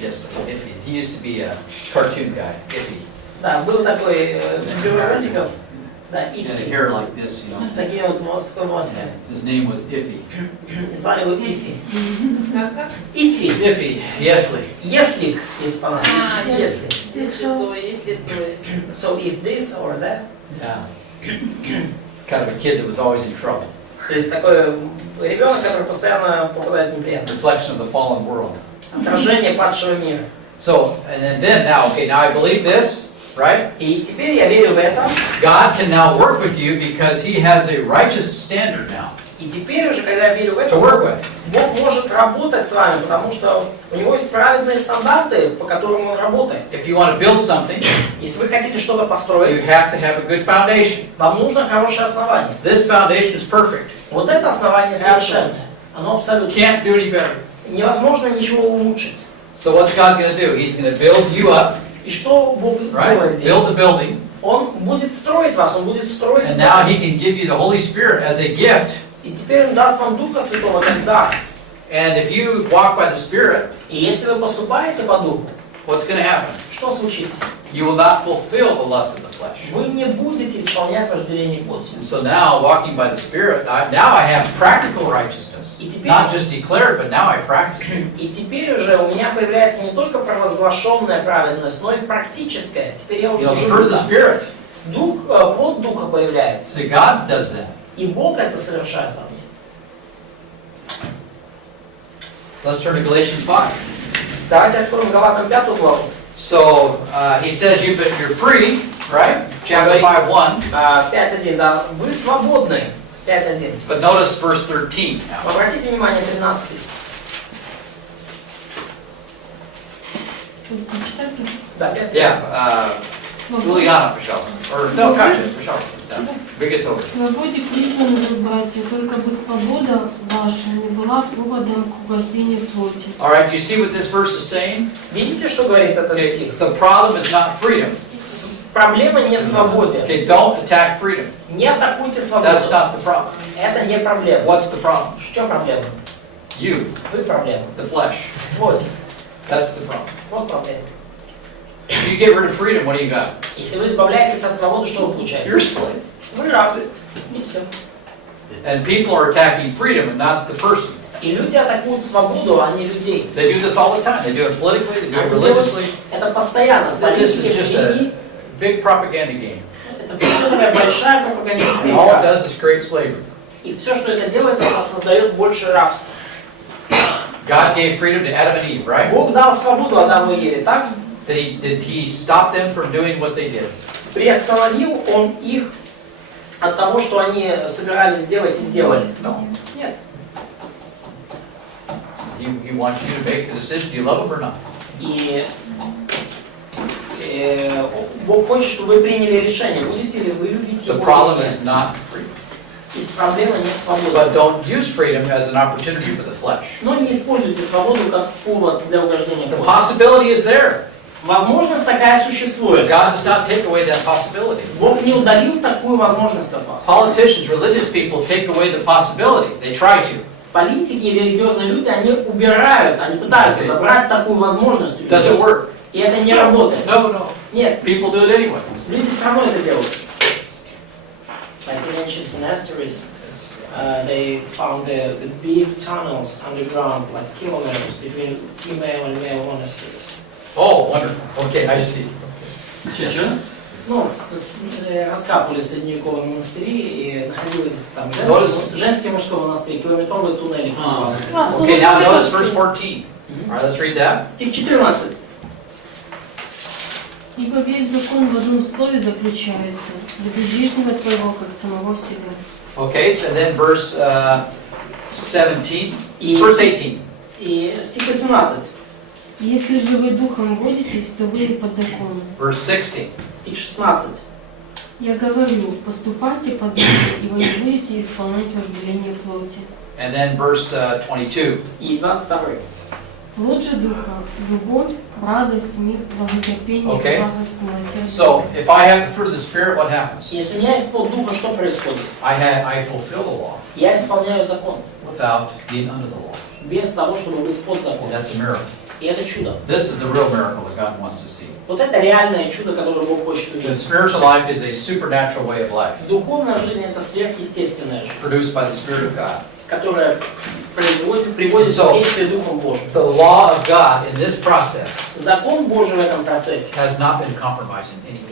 Yes, Iffy. He used to be a cartoon guy, Iffy. Да, был такой герой мультиков, да, He had Ифи. hair like this, you know. С таким вот волосом. His name was Iffy. И звали его Ифи. Как? Ифи. Iffy, Yesley. Если, если по-нашему. А, Если. если то, если то, если. So if this or that. Yeah. Kind of a kid that was always in trouble. То есть такой ребенок, который постоянно попадает в неприятности. Reflection of the fallen world. Отражение падшего мира. So, and then now, okay, now I believe this, right? И теперь я верю в это. God can now work with you because He has a righteous standard now И теперь уже, когда я верю в это, to work with. Бог может работать с вами, потому что у Него есть праведные стандарты, по которым Он работает. If you want to build something, Если вы хотите что-то you построить, have to have a good foundation. вам нужно хорошее основание. This foundation is perfect. Вот это основание совершенное. Оно абсолютно. Can't do any better. Невозможно ничего улучшить. So what's God going to do? He's going to build you up, И что Бог right? делает здесь? Build the building, Он будет строить вас, Он будет строить and now здание. He can give you the Holy Spirit as a gift. И теперь Он даст вам Духа Святого как дар. And if you walk by the Spirit, И если вы поступаете по Духу, what's going to happen? что случится? You will not fulfill the lust of the flesh. Вы не будете исполнять вожделение плоти. And so now, walking by the Spirit, now I have practical righteousness. И теперь, Not just declared, but now I practice it. и теперь уже у меня появляется не только провозглашенная праведность, но и практическая. Теперь я уже You know, the живу fruit of the так. Spirit. Дух, плод Духа появляется. See, God does that. И Бог это совершает во мне. Let's turn to Galatians 5. Давайте откроем Галатам 5 главу. So, he says you're free, right? Chapter 5:1. 5.1, да. Вы свободны. 5.1. But notice verse 13 now. Обратите внимание, 13 стих. Прочитайте. Да, 5.13. Yeah, Свободе, Juliana, пожалуйста. Or, no, Katya, пожалуйста. Да. Приготовь. свободе призваны вы, братья, только бы свобода ваша не была поводом к угождению плоти. All right, you see what this verse is saying? Видите, что говорит этот Okay, стих? the problem is not freedom. Проблема не в свободе. Okay, don't attack freedom. Не атакуйте свободу. That's not the problem. Это не проблема. What's the problem? В чем проблема? You, Вы проблема. the flesh. Вот. That's the problem. Вот проблема. If you get rid of freedom, what do you got? Если вы избавляетесь от свободы, что вы получаете? You're a slave. Вы рабы. И все. And people are attacking freedom and not the person. И люди атакуют свободу, а не людей. They do this all the time. They do it politically, they do it Они делают religiously. это постоянно. В This is политике, just в религии. a big propaganda game. Это просто такая большая пропагандистская And all it игра. does is create slavery. И все, что это делает, это создает больше рабства. God gave freedom to Adam and Eve, right? Бог дал свободу Адаму и Еве, так? Did he stop them from doing what they did? Приостановил Он их от того, что они собирались сделать и сделали? No. Нет. He wants you to make the decision. Do you love him or not? И Бог хочет, чтобы вы приняли решение, будете ли вы любить The Его problem или нет. is not freedom. И проблема не в свободе. But don't use freedom as an opportunity for the flesh. Но не используйте свободу как повод для угождения The плоти. possibility is there. Возможность такая существует. God does not take away that possibility. Бог не удалил такую возможность от вас. Politicians, religious people take away the possibility. They try to. Политики и религиозные люди, они убирают, они пытаются забрать такую возможность у людей. Does it work? И это не работает. No. Нет, People do it anyway. люди все равно это делают. Like in ancient monasteries, they found the big tunnels underground, like kilometers between female and male monasteries. Oh, wonderful. Okay, I see. Чего? Ну, раскапывали средневековые монастыри и находились там женский и мужской монастырь, километровые туннели. Okay, now notice verse 14. All right, let's read that. Стих 14. Ибо весь закон в одном слове заключается: люби ближнего твоего, как самого себя. Okay, so then verse 17. И Verse 18. И стих 18. Если же вы духом водитесь, то вы под законом. Verse 16. Стих 16. Я говорю, поступайте по духу, и вы не будете исполнять вожделение плоти. And then verse 22. И 22. Плод же духа – любовь, радость, мир, долготерпение, Okay. благость, милосердие. So, if I have the fruit of the Spirit, what happens? Если у меня есть плод духа, что происходит? I fulfill the law Я исполняю закон without being under the law. без того, чтобы быть под законом. That's a miracle. И это чудо. This is the real miracle that God wants to see. Вот это реальное чудо, которое Бог хочет The увидеть. spiritual life is a supernatural way of life, Духовная жизнь это сверхъестественная жизнь, produced by the Spirit of God. которая приводит в действие Духом Божьим. The law of God in this process Закон Божий в этом процессе. has not been compromised in any way.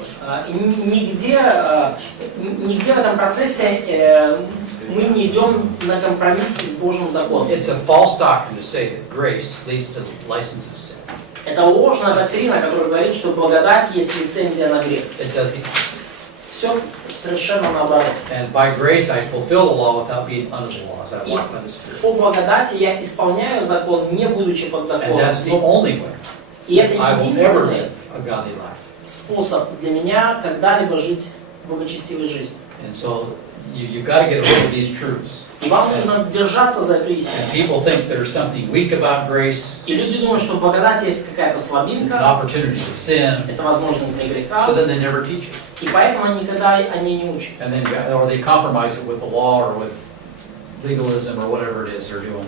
Нигде в этом процессе мы не идем на компромисс с Божьим законом. It's a false doctrine to say that grace leads to the license of sin. Это ложная доктрина, которая говорит, что благодать есть лицензия на грех. It does the opposite. Все совершенно наоборот. And by grace I fulfill the law without being under the law, as I walk by the Spirit. По благодати я исполняю закон, не будучи под And законом. that's the only way И это I will ever единственный live a godly life. способ для меня когда-либо жить благочестивой жизнью. And so you've got to get a hold of these truths. И вам нужно держаться за эту And истину. people think there's something weak about grace. И люди думают, что в благодати есть какая-то It's an слабинка, opportunity to sin. это возможность для греха, So then they never teach it. и поэтому никогда они не учат. And then, or they compromise it with the law or with legalism or whatever it is they're doing.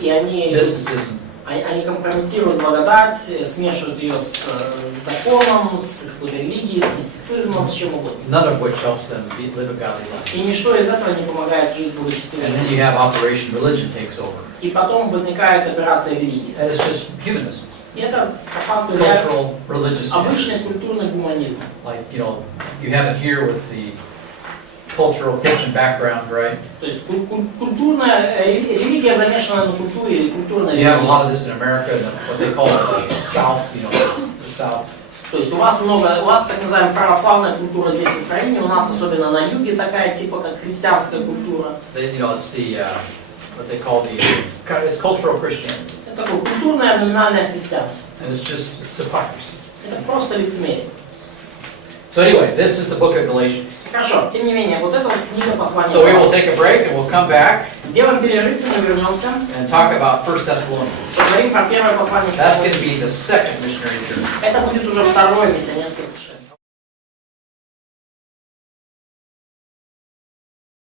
И они Mysticism. Они компрометируют благодать, смешивают ее с законом, с какой-то религией, с мистицизмом, с чем угодно. None of which helps them live a godly life. И ничто из этого не помогает жить благочестивой And then you жизнью. have Operation Religion takes over. И потом возникает операция религии. And it's just humanism, И это, по факту, реально cultural, religious обычный standards. культурный гуманизм. Like, you have it here with the cultural Christian background, right? То есть культурная религия замешана на культуре или культурная You have a религия. lot of this in America, in what they call the South, the South. То есть у вас так называемая православная культура здесь в Украине, у нас особенно на юге такая типа как христианская культура. It's the, what they call it's cultural Christianity. Это такое культурное номинальное христианство. And it's hypocrisy. Это просто лицемерие. So anyway, this is the book of Galatians. Хорошо, тем не менее, вот эта вот книга послания. So we will take a break and we'll come back Сделаем перерыв, мы вернемся. and talk about 1 Thessalonians. Поговорим про первое послание. That's going to be the second missionary journey. Это будет уже второе миссионерское путешествие.